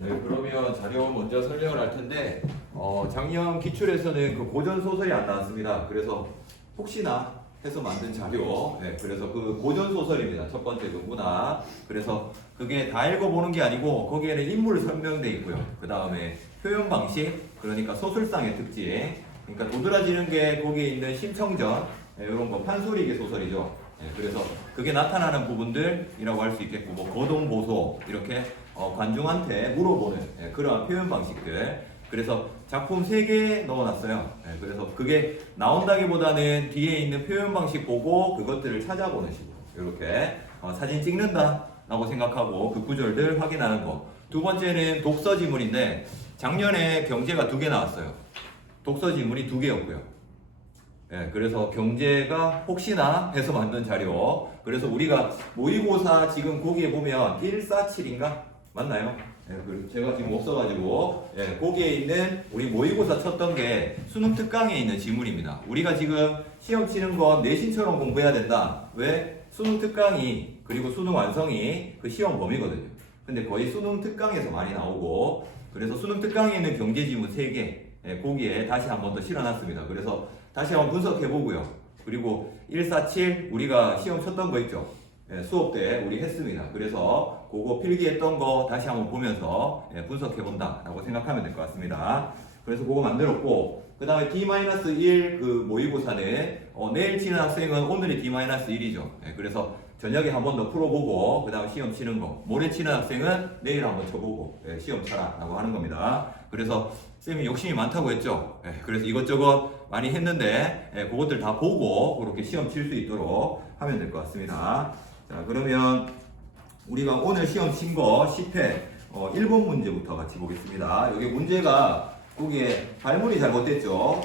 네, 그러면 자료 먼저 설명을 할 텐데 작년 기출에서는 그 고전 소설이 안 나왔습니다. 그래서 혹시나 해서 만든 자료, 네, 그래서 그 고전 소설입니다. 첫 번째 그 문학. 그래서 그게 다 읽어보는 게 아니고 거기에는 인물 설명돼 있고요. 그 다음에 표현 방식, 그러니까 소설상의 특징, 그러니까 도드라지는 게 거기에 있는 심청전, 네, 이런 거 판소리계 소설이죠. 네, 그래서 그게 나타나는 부분들이라고 할 수 있겠고, 뭐 거동보소 이렇게 관중한테 물어보는 그러한 표현 방식들. 그래서 작품 3개 넣어놨어요. 그래서 그게 나온다기보다는 뒤에 있는 표현 방식 보고 그것들을 찾아보는 식으로 이렇게 사진 찍는다 라고 생각하고 그 구절들 확인하는 거. 두 번째는 독서 지문인데 작년에 경제가 2개 나왔어요. 독서 지문이 2개였고요. 그래서 경제가 혹시나 해서 만든 자료. 그래서 우리가 모의고사 지금 거기에 보면 147인가? 맞나요? 제가 지금 없어가지고 거기에 있는 우리 모의고사 쳤던 게 수능 특강에 있는 지문입니다. 우리가 지금 시험 치는 건 내신처럼 공부해야 된다. 왜? 수능 특강이 그리고 수능 완성이 그 시험 범위거든요. 근데 거의 수능 특강에서 많이 나오고, 그래서 수능 특강에 있는 경제 지문 3개 거기에 다시 한 번 더 실어놨습니다. 그래서 다시 한번 분석해보고요. 그리고 147 우리가 시험 쳤던 거 있죠? 수업 때 우리 했습니다. 그래서 그거 필기했던 거 다시 한번 보면서 분석해본다 라고 생각하면 될 것 같습니다. 그래서 그거 만들었고, 그 다음에 D-1 그 모의고사는 내일 치는 학생은 오늘이 D-1이죠. 그래서 저녁에 한 번 더 풀어보고 그 다음 시험 치는 거, 모레 치는 학생은 내일 한번 쳐보고 시험 쳐라 라고 하는 겁니다. 그래서 쌤이 욕심이 많다고 했죠. 그래서 이것저것 많이 했는데 그것들 다 보고 그렇게 시험 칠 수 있도록 하면 될 것 같습니다. 자, 그러면 우리가 오늘 시험 친 거 10회 1번 문제부터 같이 보겠습니다. 여기 문제가 거기에 발문이 잘못됐죠.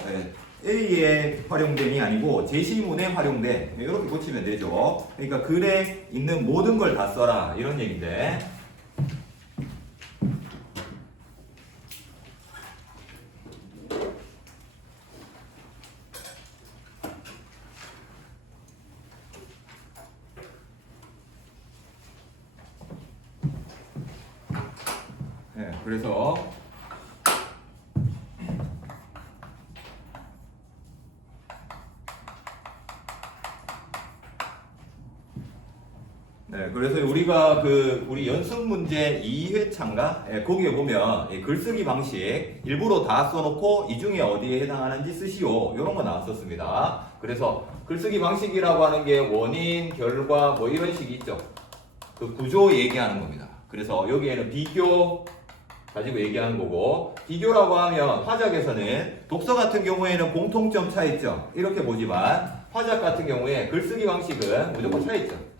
A에 활용됨이 아니고 제시문에 활용돼. 이렇게 고치면 되죠. 그러니까 글에 있는 모든 걸 다 써라 이런 얘기인데, 그래서 그래서 우리가 우리 연습 문제 2회차인가? 거기에 보면 글쓰기 방식 일부러 다 써놓고 이 중에 어디에 해당하는지 쓰시오. 이런 거 나왔었습니다. 그래서 글쓰기 방식이라고 하는 게 원인, 결과 뭐 이런 식이 있죠. 그 구조 얘기하는 겁니다. 그래서 여기에는 비교 가지고 얘기하는 거고, 비교라고 하면 화작에서는 독서 같은 경우에는 공통점 차이점 이렇게 보지만 화작 같은 경우에 글쓰기 방식은 무조건 차이점.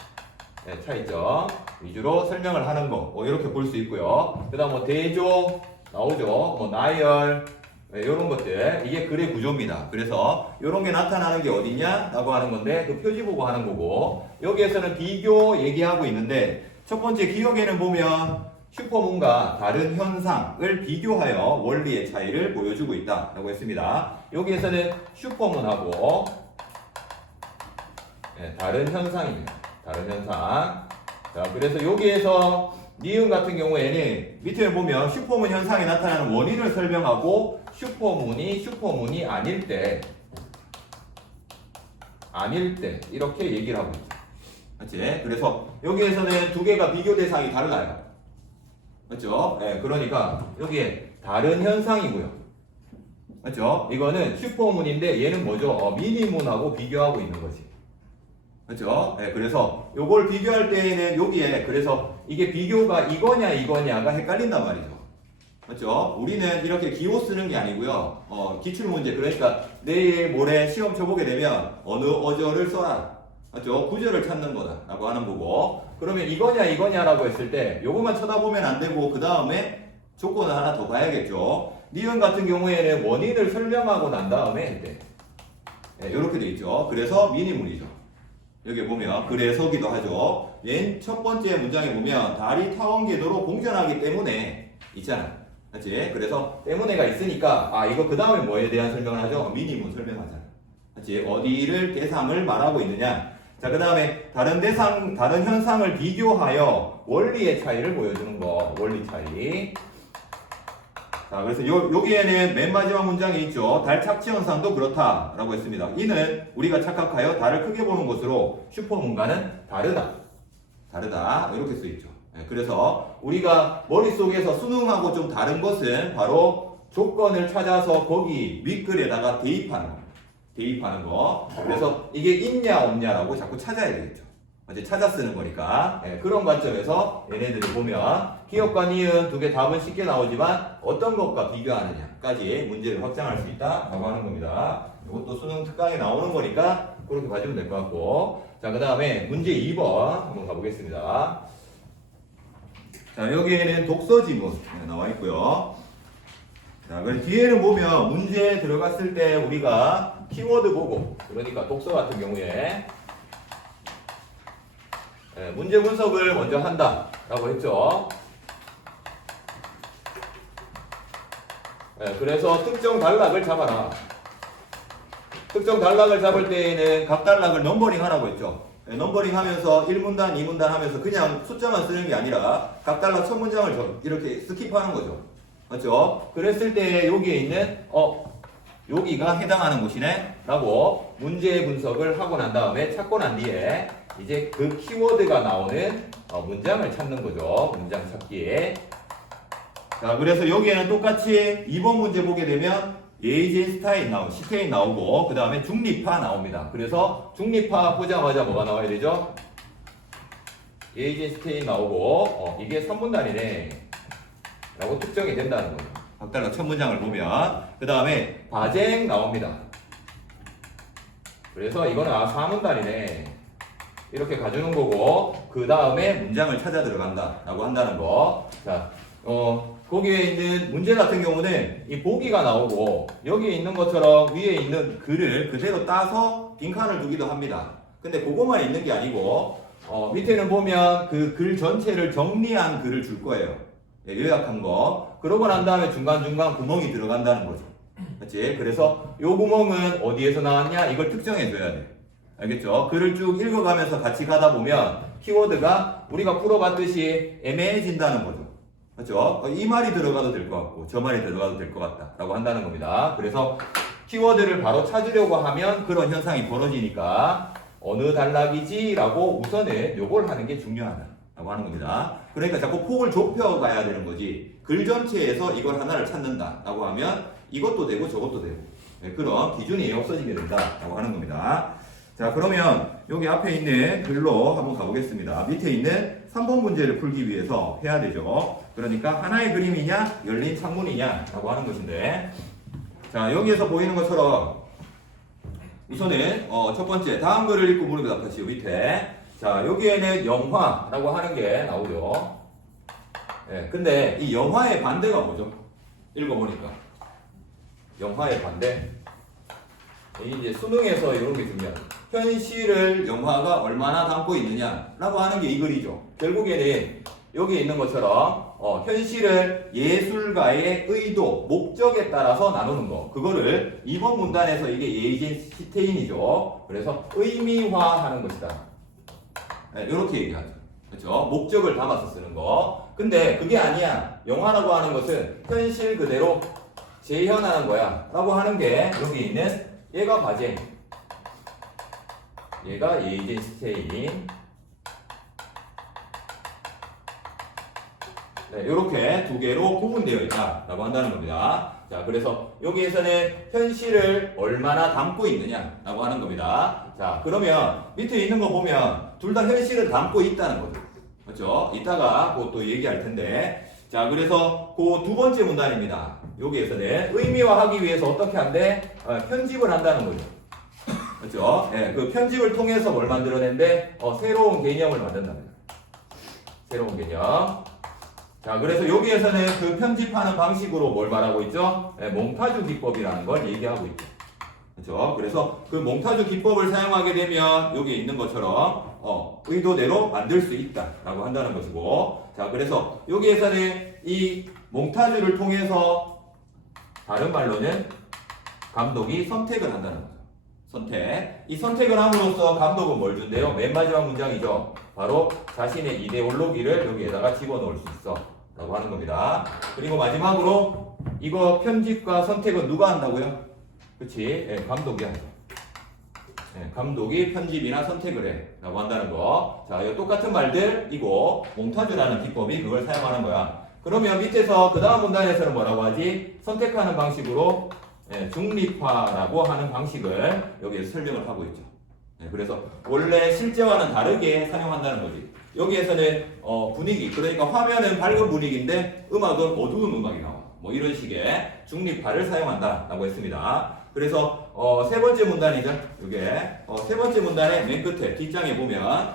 차이점 위주로 설명을 하는 거 이렇게 볼 수 있고요. 그 다음 뭐 대조 나오죠. 뭐 나열 이런 것들, 이게 글의 구조입니다. 그래서 이런 게 나타나는 게 어디냐 라고 하는 건데 그 표지 보고 하는 거고, 여기에서는 비교 얘기하고 있는데 첫 번째 기억에는 보면 슈퍼문과 다른 현상을 비교하여 원리의 차이를 보여주고 있다 라고 했습니다. 여기에서는 슈퍼문하고 다른 현상입니다. 다른 현상. 자, 그래서 여기에서 니은 같은 경우에는 밑에 보면 슈퍼문 현상에 나타나는 원인을 설명하고 슈퍼문이 아닐 때 이렇게 얘기를 하고 있죠. 맞지? 그래서 여기에서는 두 개가 비교 대상이 달라요. 맞죠? 그러니까 여기에 다른 현상이고요. 맞죠? 이거는 슈퍼문인데 얘는 뭐죠? 미니문하고 비교하고 있는 거지. 그렇죠? 그래서 요걸 비교할 때에는 여기에, 그래서 이게 비교가 이거냐가 헷갈린단 말이죠. 맞죠? 우리는 이렇게 기호 쓰는 게 아니고요. 기출문제, 그러니까 내일 모레 시험 쳐보게 되면 어느 어절을 써라. 맞죠? 구절을 찾는 거다 라고 하는 거고, 그러면 이거냐라고 했을 때 요것만 쳐다보면 안 되고 그 다음에 조건을 하나 더 봐야겠죠. 니은 같은 경우에는 원인을 설명하고 난 다음에 할 때 이렇게 돼 있죠. 그래서 미니문이죠. 여기 보면 글에 서기도 하죠. 맨 첫 번째 문장에 보면 달이 타원 궤도로 공전하기 때문에 있잖아. 맞지? 그래서 때문에가 있으니까 이거 그 다음에 뭐에 대한 설명을 하죠? 미니문 설명하잖아. 맞지? 어디를 대상을 말하고 있느냐. 자, 그 다음에 다른 현상을 비교하여 원리의 차이를 보여주는 거. 원리 차이. 자, 그래서 여기에는 맨 마지막 문장이 있죠. 달 착지 현상도 그렇다라고 했습니다. 이는 우리가 착각하여 달을 크게 보는 것으로 슈퍼문과는 다르다. 다르다. 이렇게 쓰여있죠. 그래서 우리가 머릿속에서 수능하고 좀 다른 것은 바로 조건을 찾아서 거기 윗글에다가 대입하는 거. 대입하는 거. 그래서 이게 있냐 없냐라고 자꾸 찾아야 되겠죠. 이제 찾아 쓰는 거니까. 그런 관점에서 얘네들을 보면 기억과 니은 두 개 답은 쉽게 나오지만 어떤 것과 비교하느냐까지 문제를 확장할 수 있다라고 하는 겁니다. 이것도 수능 특강에 나오는 거니까 그렇게 봐주면 될 것 같고. 자, 그 다음에 문제 2번 한번 가보겠습니다. 자, 여기에는 독서 지문 나와 있고요. 자, 그럼 뒤에는 보면 문제에 들어갔을 때 우리가 키워드 보고, 그러니까 독서 같은 경우에 문제 분석을 먼저 한다라고 했죠. 그래서 특정 단락을 잡아라. 특정 단락을 잡을 때에는 각 단락을 넘버링 하라고 했죠. 넘버링 하면서 1문단, 2문단 하면서 그냥 숫자만 쓰는 게 아니라 각 단락 첫 문장을 이렇게 스킵하는 거죠. 맞죠? 그랬을 때 여기에 있는 여기가 해당하는 곳이네 라고 문제 분석을 하고 난 다음에 찾고 난 뒤에 이제 그 키워드가 나오는 문장을 찾는 거죠. 문장 찾기에. 자, 그래서 여기에는 똑같이 2번 문제 보게 되면 예이젠스타인 시테인 나오고 그 다음에 중립파 나옵니다. 그래서 중립파 보자마자 뭐가 나와야 되죠? 예이젠스테인 나오고 이게 3문단이네 라고 특정이 된다는 거예요. 각달락 첫 문장을 보면. 그 다음에 바쟁 나옵니다. 그래서 이거는 4문단이네 이렇게 가주는 거고, 그 다음에 문장을 찾아 들어간다 라고 한다는 거. 자, 거기에 있는 문제 같은 경우는 이 보기가 나오고 여기에 있는 것처럼 위에 있는 글을 그대로 따서 빈칸을 두기도 합니다. 근데 그것만 있는 게 아니고 밑에는 보면 그 글 전체를 정리한 글을 줄 거예요. 요약한 거. 그러고 난 다음에 중간중간 구멍이 들어간다는 거죠. 그렇지? 그래서 요 구멍은 어디에서 나왔냐? 이걸 특정해 줘야 돼. 알겠죠? 글을 쭉 읽어가면서 같이 가다 보면 키워드가 우리가 풀어봤듯이 애매해진다는 거죠. 그렇죠? 이 말이 들어가도 될 것 같고 저 말이 들어가도 될 것 같다 라고 한다는 겁니다. 그래서 키워드를 바로 찾으려고 하면 그런 현상이 벌어지니까 어느 단락이지? 라고 우선은 요걸 하는 게 중요하다 라고 하는 겁니다. 그러니까 자꾸 폭을 좁혀 가야 되는 거지, 글 전체에서 이걸 하나를 찾는다 라고 하면 이것도 되고 저것도 되고 그런 기준이 없어지게 된다 라고 하는 겁니다. 자, 그러면 여기 앞에 있는 글로 한번 가보겠습니다. 밑에 있는 3번 문제를 풀기 위해서 해야 되죠. 그러니까 하나의 그림이냐 열린 창문이냐 라고 하는 것인데, 자, 여기에서 보이는 것처럼 우선은 첫 번째 다음 글을 읽고 물음에 답하시오. 밑에 자, 여기에는 영화라고 하는 게 나오죠. 근데 이 영화의 반대가 뭐죠? 읽어보니까 영화의 반대, 이제 수능에서 이런 게 중요하다. 현실을 영화가 얼마나 담고 있느냐라고 하는 게 이 글이죠. 결국에는 여기 있는 것처럼 현실을 예술가의 의도, 목적에 따라서 나누는 거. 그거를 2번 문단에서 이게 예이젠시테인이죠. 그래서 의미화하는 것이다. 이렇게 얘기하죠. 그렇죠? 목적을 담아서 쓰는 거. 근데 그게 아니야. 영화라고 하는 것은 현실 그대로 재현하는 거야 라고 하는 게 여기 있는 얘가 바쟁, 얘가 예이젠스테인. 이렇게 두 개로 구분되어 있다라고 한다는 겁니다. 자, 그래서 여기에서는 현실을 얼마나 담고 있느냐라고 하는 겁니다. 자, 그러면 밑에 있는 거 보면 둘 다 현실을 담고 있다는 거죠. 그렇죠? 이따가 그것도 얘기할 텐데. 자, 그래서 그 두 번째 문단입니다. 여기에서는 의미화하기 위해서 어떻게 한대? 편집을 한다는 거죠. 그렇죠? 그 편집을 통해서 뭘 만들어낸대? 새로운 개념을 만든답니다. 새로운 개념. 자, 그래서 여기에서는 그 편집하는 방식으로 뭘 말하고 있죠? 몽타주 기법이라는 걸 얘기하고 있죠. 그렇죠? 그래서 그 몽타주 기법을 사용하게 되면 여기 있는 것처럼 의도대로 만들 수 있다라고 한다는 것이고, 자, 그래서 여기에서는 이 몽타주를 통해서 다른 말로는 감독이 선택을 한다는 거죠. 선택. 이 선택을 함으로써 감독은 뭘 준대요? 맨 마지막 문장이죠. 바로 자신의 이데올로기를 여기에다가 집어넣을 수 있어 라고 하는 겁니다. 그리고 마지막으로 이거 편집과 선택은 누가 한다고요? 그치? 예, 감독이 하죠. 예, 감독이 편집이나 선택을 해 라고 한다는 거. 자, 이 똑같은 말들이고 몽타주라는 기법이 그걸 사용하는 거야. 그러면 밑에서 그 다음 문단에서는 뭐라고 하지? 선택하는 방식으로 예, 중립화라고 하는 방식을 여기에서 설명을 하고 있죠. 예, 그래서 원래 실제와는 다르게 사용한다는 거지. 여기에서는 분위기, 그러니까 화면은 밝은 분위기인데 음악은 어두운 음악이 나와. 뭐 이런 식의 중립화를 사용한다라고 했습니다. 그래서 세 번째 문단이죠. 이게 세 번째 문단의 맨 끝에 뒷장에 보면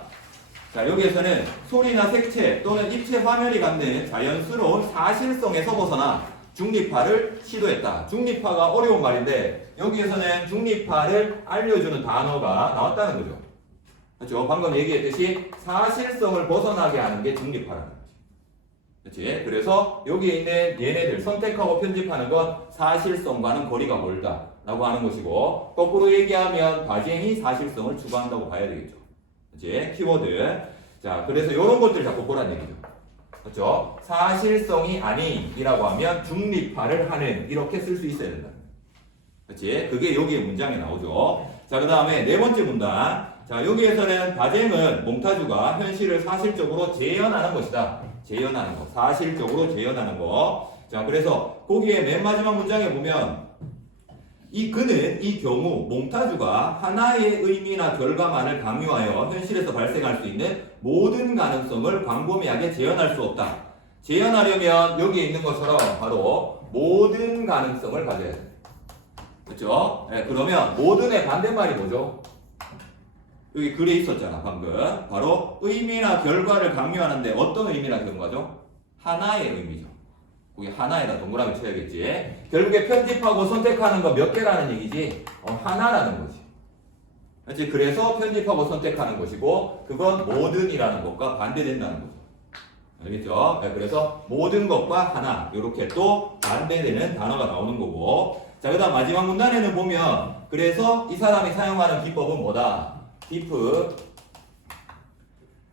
자 여기에서는 소리나 색채 또는 입체 화면이 갖는 자연스러운 사실성에서 벗어나 중립화를 시도했다. 중립화가 어려운 말인데 여기에서는 중립화를 알려주는 단어가 나왔다는 거죠. 그렇죠? 방금 얘기했듯이 사실성을 벗어나게 하는 게 중립화라는 거죠. 그렇지? 그래서 여기에 있는 얘네들 선택하고 편집하는 건 사실성과는 거리가 멀다 라고 하는 것이고 거꾸로 얘기하면 과쟁이 사실성을 추구한다고 봐야 되겠죠. 그렇지? 키워드. 자, 그래서 이런 것들 자꾸 보란 얘기죠. 그렇죠? 사실성이 아니라고 하면 중립화를 하는 이렇게 쓸 수 있어야 된다. 그렇지? 그게 여기에 문장에 나오죠. 자, 그 다음에 네 번째 문단. 자, 여기에서는 과쟁은 몽타주가 현실을 사실적으로 재현하는 것이다. 재현하는 거. 사실적으로 재현하는 거. 자, 그래서 거기에 맨 마지막 문장에 보면 그는 이 경우 몽타주가 하나의 의미나 결과만을 강요하여 현실에서 발생할 수 있는 모든 가능성을 광범위하게 재현할 수 없다. 재현하려면 여기에 있는 것처럼 바로 모든 가능성을 가져야 돼. 그렇죠? 네, 그러면 모든의 반대말이 뭐죠? 여기 글에 있었잖아 방금. 바로 의미나 결과를 강요하는데 어떤 의미나 결과죠? 하나의 의미죠. 거기 하나에다 동그라미 쳐야겠지. 결국에 편집하고 선택하는 거 몇 개라는 얘기지? 하나라는 거지. 그렇지? 그래서 편집하고 선택하는 것이고 그건 모든이라는 것과 반대된다는 거죠. 알겠죠? 네, 그래서 모든 것과 하나 이렇게 또 반대되는 단어가 나오는 거고. 자, 그 다음 마지막 문단에는 보면 그래서 이 사람이 사용하는 기법은 뭐다? 디프,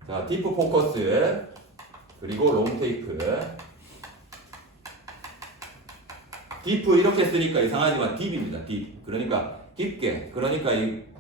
자, 디프 포커스, 그리고 롱 테이크. 디프 이렇게 쓰니까 이상하지만 딥입니다. 딥. 그러니까 깊게. 그러니까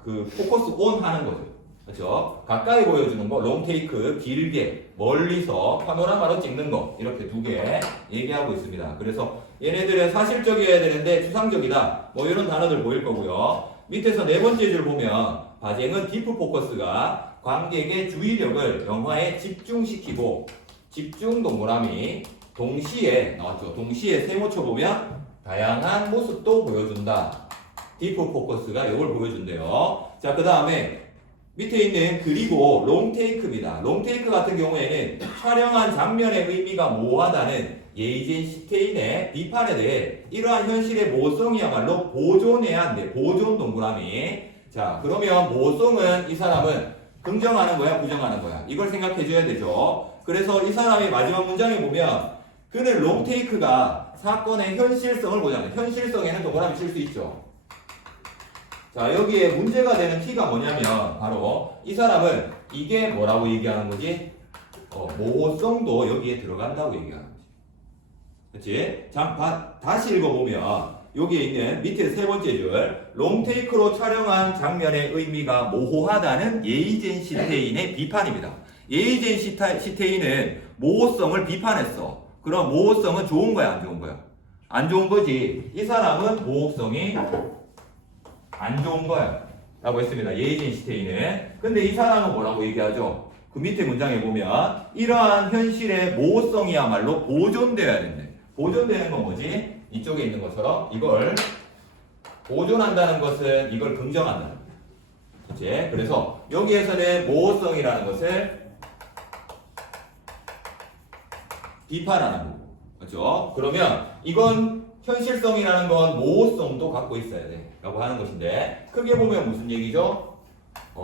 그 포커스 온 하는 거죠. 그렇죠? 가까이 보여주는 거, 롱 테이크, 길게, 멀리서 파노라마로 찍는 거 이렇게 두 개 얘기하고 있습니다. 그래서 얘네들은 사실적이어야 되는데 추상적이다. 뭐 이런 단어들 보일 거고요. 밑에서 네 번째 줄 보면 과쟁은 디프 포커스가 관객의 주의력을 영화에 집중시키고 집중 동그라미 동시에 나왔죠. 동시에 세모쳐 보면 다양한 모습도 보여준다. 디프 포커스가 이걸 보여준대요. 자, 그 다음에 밑에 있는 그리고 롱테이크입니다. 롱테이크 같은 경우에는 촬영한 장면의 의미가 모호하다는 예이젠 시테인의 비판에 대해 이러한 현실의 모성이야말로 보존해야 한대. 보존 동그라미. 자, 그러면 모성은 이 사람은 긍정하는 거야, 부정하는 거야? 이걸 생각해 줘야 되죠. 그래서 이 사람이 마지막 문장에 보면 그는 롱테이크가 사건의 현실성을 보자면 현실성에는 동그라미 칠 수 있죠. 자, 여기에 문제가 되는 키가 뭐냐면 바로 이 사람은 이게 뭐라고 얘기하는 거지? 모호성도 여기에 들어간다고 얘기하는 거지. 그렇지? 자, 다시 읽어보면 여기에 있는 밑에 세 번째 줄 롱테이크로 촬영한 장면의 의미가 모호하다는 예이젠 시테인의 비판입니다. 예이젠 시테인은 모호성을 비판했어. 그럼 모호성은 좋은 거야, 안 좋은 거야? 안 좋은 거지. 이 사람은 모호성이 안 좋은 거야 라고 했습니다. 예이젠 시테인은. 근데 이 사람은 뭐라고 얘기하죠? 그 밑에 문장에 보면 이러한 현실의 모호성이야말로 보존되어야 된대. 보존되는 건 뭐지? 이쪽에 있는 것처럼 이걸 보존한다는 것은 이걸 긍정한다는 거야. 그치? 그래서 여기에서는 모호성이라는 것을 비판하는 거고. 그렇죠? 그러면 이건 현실성이라는 건 모호성도 갖고 있어야 돼 라고 하는 것인데 크게 보면 무슨 얘기죠?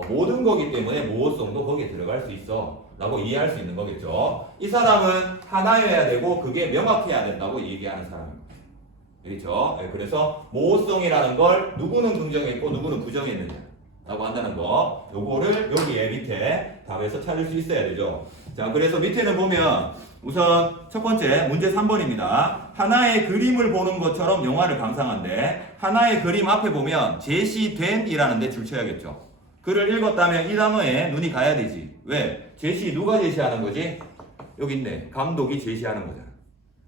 모든 거기 때문에 모호성도 거기에 들어갈 수 있어 라고 이해할 수 있는 거겠죠. 이 사람은 하나여야 되고 그게 명확해야 된다고 얘기하는 사람입니다. 그렇죠? 네, 그래서 모호성이라는 걸 누구는 긍정했고 누구는 부정했느냐 라고 한다는 거 요거를 여기에 밑에 답에서 찾을 수 있어야 되죠. 자, 그래서 밑에는 보면 우선 첫 번째 문제 3번입니다. 하나의 그림을 보는 것처럼 영화를 감상한데 하나의 그림 앞에 보면 제시된 이라는 데 줄쳐야겠죠. 글을 읽었다면 이 단어에 눈이 가야 되지. 왜? 제시 누가 제시하는 거지? 여기 있네. 감독이 제시하는 거잖아.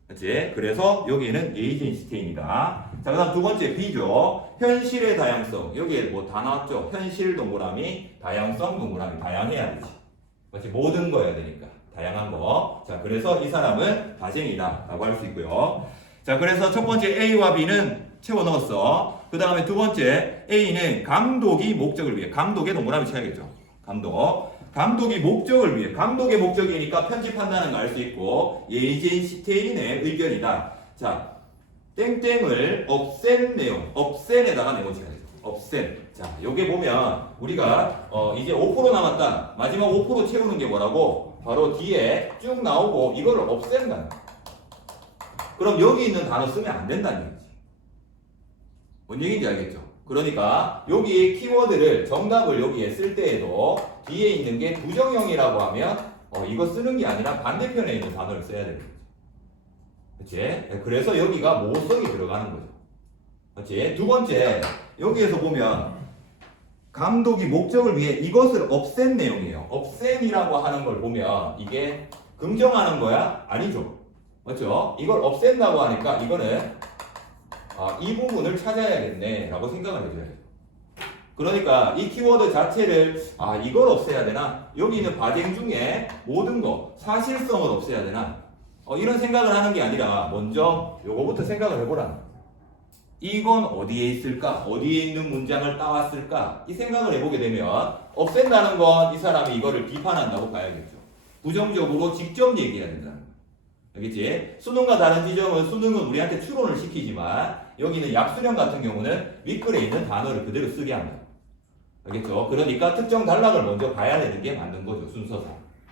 그렇지? 그래서 여기는 에이젠슈테인이다. 자, 그 다음 두 번째 B죠. 현실의 다양성. 여기에 뭐 다 나왔죠. 현실 동그라미, 다양성 동그라미. 다양해야 되지. 그렇지? 모든 거여야 되니까. 다양한 거. 자, 그래서 이 사람은 다쟁이다 라고 할 수 있고요. 자, 그래서 첫 번째 A와 B는 채워 넣었어. 그 다음에 두 번째 A는 감독이 목적을 위해. 감독의 동그라미 쳐야겠죠. 감독이 목적을 위해. 감독의 목적이니까 편집한다는 걸 알 수 있고 에이젠시테인의 의견이다. 자, 땡땡을 없앤 내용. 없앤에다가 내용 쳐야 되죠. 없앤. 자, 요게 보면 우리가 이제 5% 남았다. 마지막 5% 채우는 게 뭐라고? 바로 뒤에 쭉 나오고 이거를 없앤다는 거야. 그럼 여기 있는 단어 쓰면 안 된다는 얘기지. 뭔 얘기인지 알겠죠? 그러니까 여기 키워드를 정답을 여기에 쓸 때에도 뒤에 있는 게 부정형이라고 하면 이거 쓰는 게 아니라 반대편에 있는 단어를 써야 되는 거죠. 그치? 그래서 여기가 모성이 들어가는 거죠. 그치? 두 번째, 여기에서 보면 감독이 목적을 위해 이것을 없앤 내용이에요. 없앤이라고 하는 걸 보면 이게 긍정하는 거야? 아니죠. 맞죠? 이걸 없앤다고 하니까 이거는 이 부분을 찾아야겠네 라고 생각을 해줘야 돼요. 그러니까 이 키워드 자체를 이걸 없애야 되나? 여기 있는 바쟁 중에 모든 거 사실성을 없애야 되나? 이런 생각을 하는 게 아니라 먼저 요거부터 생각을 해보라는 거예요. 이건 어디에 있을까? 어디에 있는 문장을 따왔을까? 이 생각을 해보게 되면 없앤다는 건 이 사람이 이거를 비판한다고 봐야겠죠. 부정적으로 직접 얘기해야 된다는 거예요. 알겠지? 수능과 다른 지점은 수능은 우리한테 추론을 시키지만 여기는 약수령 같은 경우는 윗글에 있는 단어를 그대로 쓰게 한다. 알겠죠? 그러니까 특정 단락을 먼저 봐야 되는 게 맞는 거죠. 순서상.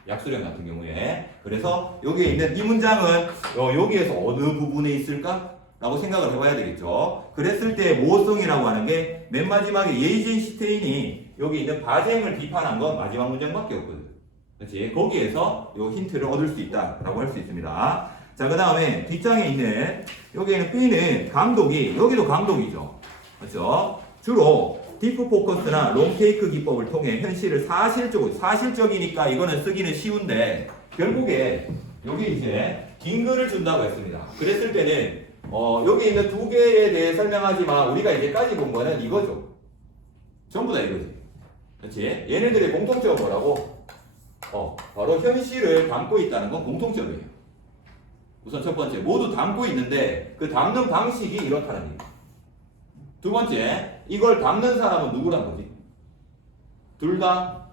약수령 같은 경우에. 그래서 여기에 있는 이 문장은 여기에서 어느 부분에 있을까? 라고 생각을 해봐야 되겠죠. 그랬을 때 모성이라고 하는 게 맨 마지막에 에이젠슈테인이 여기 있는 바쟁을 비판한 건 마지막 문장밖에 없거든. 그렇지? 거기에서 요 힌트를 얻을 수 있다라고 할 수 있습니다. 자, 그 다음에 뒷장에 있는 여기에는 B는 감독이 여기도 감독이죠. 그렇죠? 주로 딥 포커스나 롱테이크 기법을 통해 현실을 사실적이니까 이거는 쓰기는 쉬운데 결국에 여기 이제 긴 글을 준다고 했습니다. 그랬을 때는 여기 있는 두 개에 대해 설명하지만 우리가 이제까지 본 거는 이거죠. 전부 다 이거지. 그렇지? 얘네들의 공통점은 뭐라고? 바로 현실을 담고 있다는 건 공통점이에요. 우선 첫 번째, 모두 담고 있는데 그 담는 방식이 이렇다는 얘기예요. 두 번째, 이걸 담는 사람은 누구란 거지? 둘 다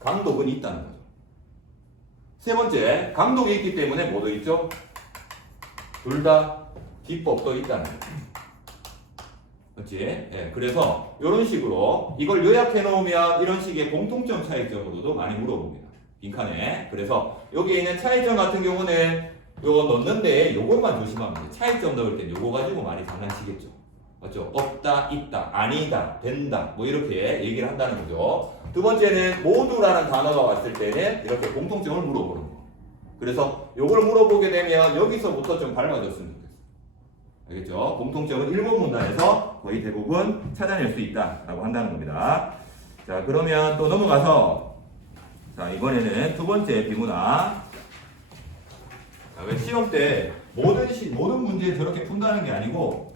감독은 있다는 거죠. 세 번째, 감독이 있기 때문에 뭐도 있죠? 둘 다 기법도 있다는 거죠. 그렇지? 예, 그래서 이런 식으로 이걸 요약해 놓으면 이런 식의 공통점 차이점으로도 많이 물어봅니다. 빈칸에. 그래서 여기에 있는 차이점 같은 경우는 요거 넣는데 요것만 조심하면 돼요. 차이점 넣을 땐 요거 가지고 많이 장난치겠죠. 맞죠? 없다, 있다, 아니다, 된다 뭐 이렇게 얘기를 한다는 거죠. 두 번째는 모두라는 단어가 왔을 때는 이렇게 공통점을 물어보는 거. 그래서 요걸 물어보게 되면 여기서부터 좀 밟아줬으면 좋겠어요. 알겠죠? 공통점은 1번 문단에서 거의 대부분 찾아낼 수 있다라고 한다는 겁니다. 자, 그러면 또 넘어가서 자, 이번에는 두 번째 비문화. 자, 왜 시험 때 모든 문제 저렇게 푼다는 게 아니고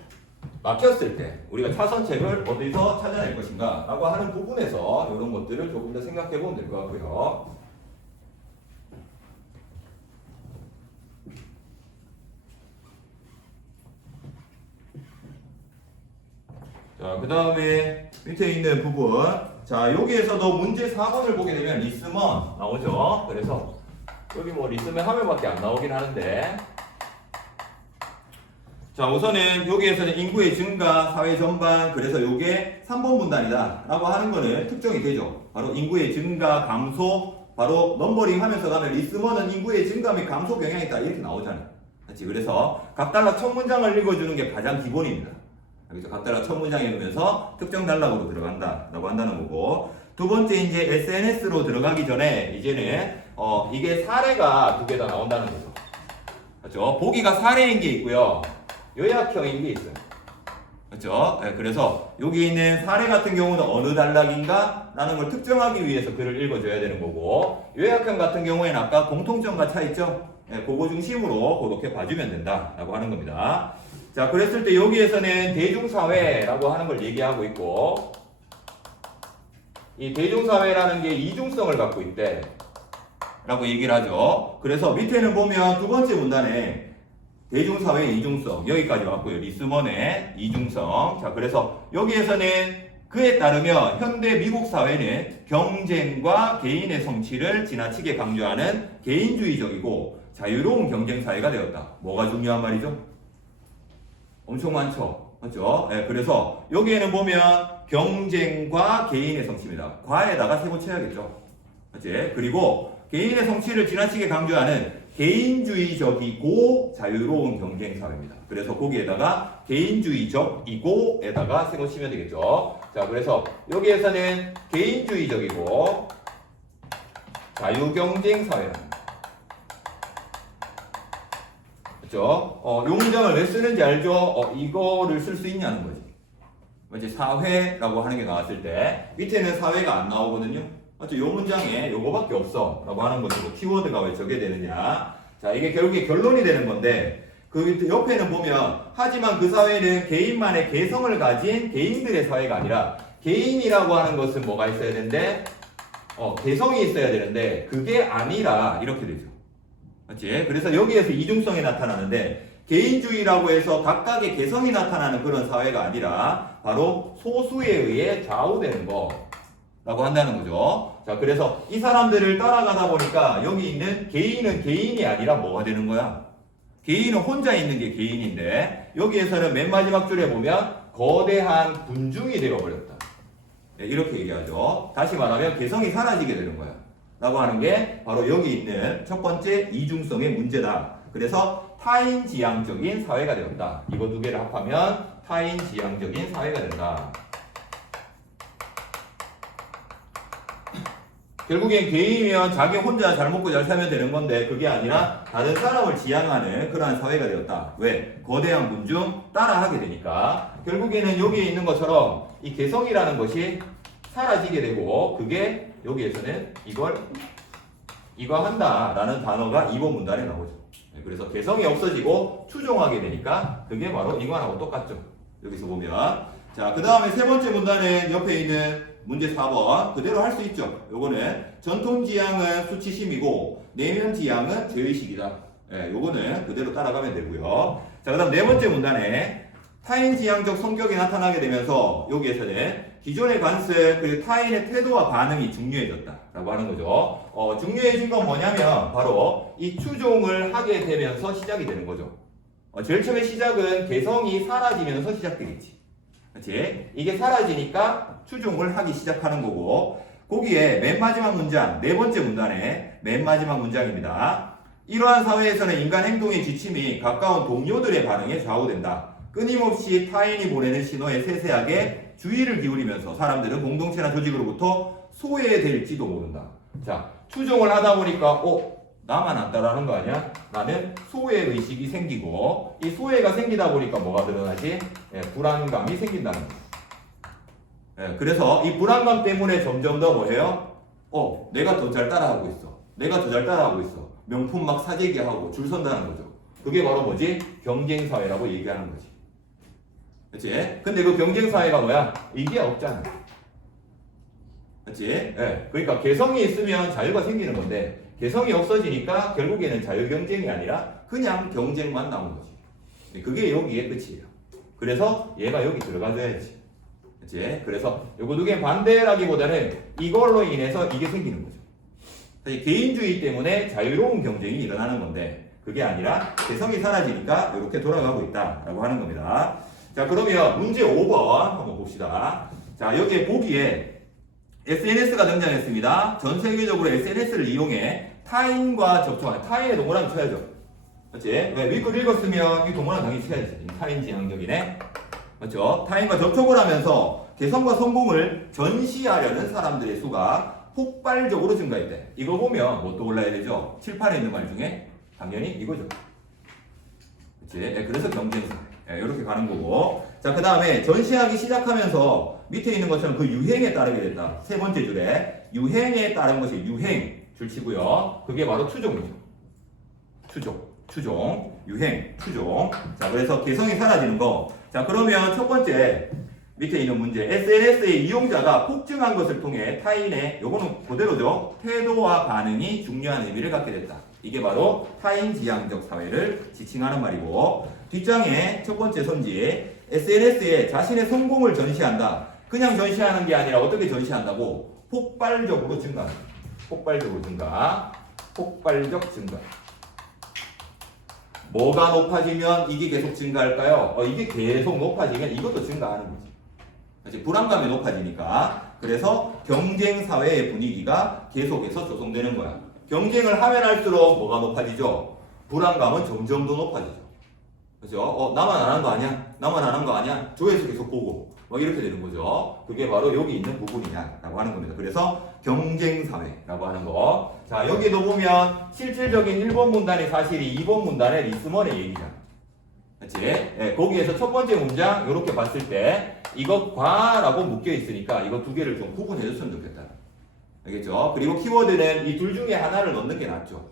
막혔을 때 우리가 차선책을 어디서 찾아낼 것인가 라고 하는 부분에서 이런 것들을 조금 더 생각해 보면 될 것 같고요. 자, 그 다음에 밑에 있는 부분. 자, 여기에서도 문제 4번을 보게 되면 리스먼 나오죠. 그래서 여기 뭐 리스먼 화면밖에 안 나오긴 하는데 자, 우선은 여기에서는 인구의 증가, 사회 전반, 그래서 이게 3번 문단이다 라고 하는 거는 특정이 되죠. 바로 인구의 증가, 감소, 바로 넘버링 하면서 가면 리스먼은 인구의 증가 및 감소 경향이 있다 이렇게 나오잖아요. 그렇지? 그래서 각 단락 첫 문장을 읽어주는 게 가장 기본입니다. 여기서 각 단락 첫 문장 읽으면서 특정 단락으로 들어간다 라고 한다는 거고, 두 번째 이제 SNS로 들어가기 전에 이제는 이게 사례가 두 개 다 나온다는 거죠. 그렇죠? 보기가 사례인 게 있고요. 요약형인 게 있어요. 그렇죠? 네, 그래서 여기 있는 사례 같은 경우는 어느 단락인가? 라는 걸 특정하기 위해서 글을 읽어줘야 되는 거고, 요약형 같은 경우에는 아까 공통점과 차이점, 네, 그거 중심으로 그렇게 봐주면 된다라고 하는 겁니다. 자, 그랬을 때 여기에서는 대중사회라고 하는 걸 얘기하고 있고, 이 대중사회라는 게 이중성을 갖고 있대 라고 얘기를 하죠. 그래서 밑에는 보면 두 번째 문단에 대중사회의 이중성 여기까지 왔고요. 리스먼의 이중성. 자, 그래서 여기에서는 그에 따르면 현대 미국 사회는 경쟁과 개인의 성취를 지나치게 강조하는 개인주의적이고 자유로운 경쟁 사회가 되었다. 뭐가 중요한 말이죠? 엄청 많죠. 맞죠? 네, 그래서 여기에는 보면 경쟁과 개인의 성취입니다. 과에다가 세고 쳐야겠죠. 맞지? 그리고 개인의 성취를 지나치게 강조하는 개인주의적이고 자유로운 경쟁 사회입니다. 그래서 거기에다가 개인주의적이고에다가 세고 치면 되겠죠. 자, 그래서 여기에서는 개인주의적이고 자유경쟁 사회입니다. 그렇죠? 요 문장을 왜 쓰는지 알죠? 이거를 쓸 수 있냐는 거지. 이제 사회라고 하는 게 나왔을 때 밑에는 사회가 안 나오거든요. 맞죠? 요 문장에 요거밖에 없어 라고 하는 것으로 키워드가 왜 저게 되느냐. 자, 이게 결국에 결론이 되는 건데 그 옆에는 보면 하지만 그 사회는 개인만의 개성을 가진 개인들의 사회가 아니라 개인이라고 하는 것은 뭐가 있어야 되는데 개성이 있어야 되는데 그게 아니라 이렇게 되죠. 맞지? 그래서 여기에서 이중성이 나타나는데 개인주의라고 해서 각각의 개성이 나타나는 그런 사회가 아니라 바로 소수에 의해 좌우되는 거라고 한다는 거죠. 자, 그래서 이 사람들을 따라가다 보니까 여기 있는 개인은 개인이 아니라 뭐가 되는 거야? 개인은 혼자 있는 게 개인인데 여기에서는 맨 마지막 줄에 보면 거대한 군중이 되어버렸다. 네, 이렇게 얘기하죠. 다시 말하면 개성이 사라지게 되는 거야. 라고 하는 게 바로 여기 있는 첫 번째 이중성의 문제다. 그래서 타인지향적인 사회가 되었다. 이거 두 개를 합하면 타인지향적인 사회가 된다. 결국엔 개인이면 자기 혼자 잘 먹고 잘 살면 되는 건데 그게 아니라 다른 사람을 지향하는 그러한 사회가 되었다. 왜? 거대한 군중 따라하게 되니까 결국에는 여기에 있는 것처럼 이 개성이라는 것이 사라지게 되고 그게 여기에서는 이거 한다라는 단어가 2번 문단에 나오죠. 그래서 개성이 없어지고 추종하게 되니까 그게 바로 이거하고 똑같죠. 여기서 보면 자, 그 다음에 세 번째 문단은 옆에 있는 문제 4번 그대로 할 수 있죠. 요거는 전통지향은 수치심이고 내면지향은 제의식이다. 요거는 그대로 따라가면 되고요. 자, 그 다음 네 번째 문단에 타인지향적 성격이 나타나게 되면서 여기에서는 기존의 관습 그리고 타인의 태도와 반응이 중요해졌다 라고 하는 거죠. 중요해진 건 뭐냐면 바로 이 추종을 하게 되면서 시작이 되는 거죠. 제일 처음에 시작은 개성이 사라지면서 시작되겠지. 그렇지? 이게 사라지니까 추종을 하기 시작하는 거고 거기에 맨 마지막 문장 네 번째 문단에 맨 마지막 문장입니다. 이러한 사회에서는 인간 행동의 지침이 가까운 동료들의 반응에 좌우된다. 끊임없이 타인이 보내는 신호에 세세하게 주의를 기울이면서 사람들은 공동체나 조직으로부터 소외될지도 모른다. 자, 추종을 하다 보니까 나만 안 따라하는 거 아니야? 나는 소외의식이 생기고 이 소외가 생기다 보니까 뭐가 드러나지? 불안감이 생긴다는 거예요. 그래서 이 불안감 때문에 점점 더 뭐해요? 내가 더 잘 따라하고 있어. 내가 더 잘 따라하고 있어. 명품 막 사재기 하고 줄 선다는 거죠. 그게 바로 뭐지? 경쟁사회라고 얘기하는 거지. 그치? 근데 그 경쟁사회가 뭐야? 이게 없잖아. 그치? 그러니까 개성이 있으면 자유가 생기는 건데 개성이 없어지니까 결국에는 자유경쟁이 아니라 그냥 경쟁만 나온 거지. 그게 여기의 끝이에요. 그래서 얘가 여기 들어가줘야지. 그치? 그래서 요거 두 개 반대라기보다는 이걸로 인해서 이게 생기는 거죠. 개인주의 때문에 자유로운 경쟁이 일어나는 건데 그게 아니라 개성이 사라지니까 이렇게 돌아가고 있다라고 하는 겁니다. 자, 그러면 문제 5번 한번 봅시다. 자, 여기에 보기에 SNS가 등장했습니다. 전 세계적으로 SNS를 이용해 타인과 접촉하는 타인의 동물함 쳐야죠. 맞지? 왜? 위글 읽었으면 이 동물함 당연히 쳐야지. 타인지향적이네. 맞죠? 타인과 접촉을 하면서 개성과 성공을 전시하려는 사람들의 수가 폭발적으로 증가했대. 이거 보면 뭐 떠올라야 되죠? 칠판에 있는 말 중에 당연히 이거죠. 그치? 그래서 경쟁사. 이렇게 가는 거고. 자, 그 다음에 전시하기 시작하면서 밑에 있는 것처럼 그 유행에 따르게 됐다. 세 번째 줄에 유행에 따른 것이 유행 줄치고요. 그게 바로 추종이죠. 추종, 유행, 추종. 자, 그래서 개성이 사라지는 거. 자, 그러면 첫 번째 밑에 있는 문제. SNS의 이용자가 폭증한 것을 통해 타인의, 요거는 그대로죠. 태도와 반응이 중요한 의미를 갖게 됐다. 이게 바로 타인지향적 사회를 지칭하는 말이고, 뒷장에 첫 번째 선지, SNS에 자신의 성공을 전시한다. 그냥 전시하는 게 아니라 어떻게 전시한다고? 폭발적으로 증가. 폭발적 증가. 뭐가 높아지면 이게 계속 증가할까요? 이게 계속 높아지면 이것도 증가하는 거지. 불안감이 높아지니까. 그래서 경쟁 사회의 분위기가 계속해서 조성되는 거야. 경쟁을 하면 할수록 뭐가 높아지죠? 불안감은 점점 더 높아지죠. 그죠? 나만 안 한 거 아니야? 나만 안 한 거 아니야? 조회수 계속 보고 뭐 이렇게 되는 거죠. 그게 바로 여기 있는 부분이냐라고 하는 겁니다. 그래서 경쟁 사회라고 하는 거. 자, 여기도 보면 실질적인 1번 문단의 사실이 2번 문단의 리스먼의 얘기잖아. 그렇지? 거기에서 첫 번째 문장 이렇게 봤을 때 이것과라고 묶여 있으니까 이거 두 개를 좀 구분해 줬으면 좋겠다. 알겠죠? 그리고 키워드는 이 둘 중에 하나를 넣는 게 낫죠.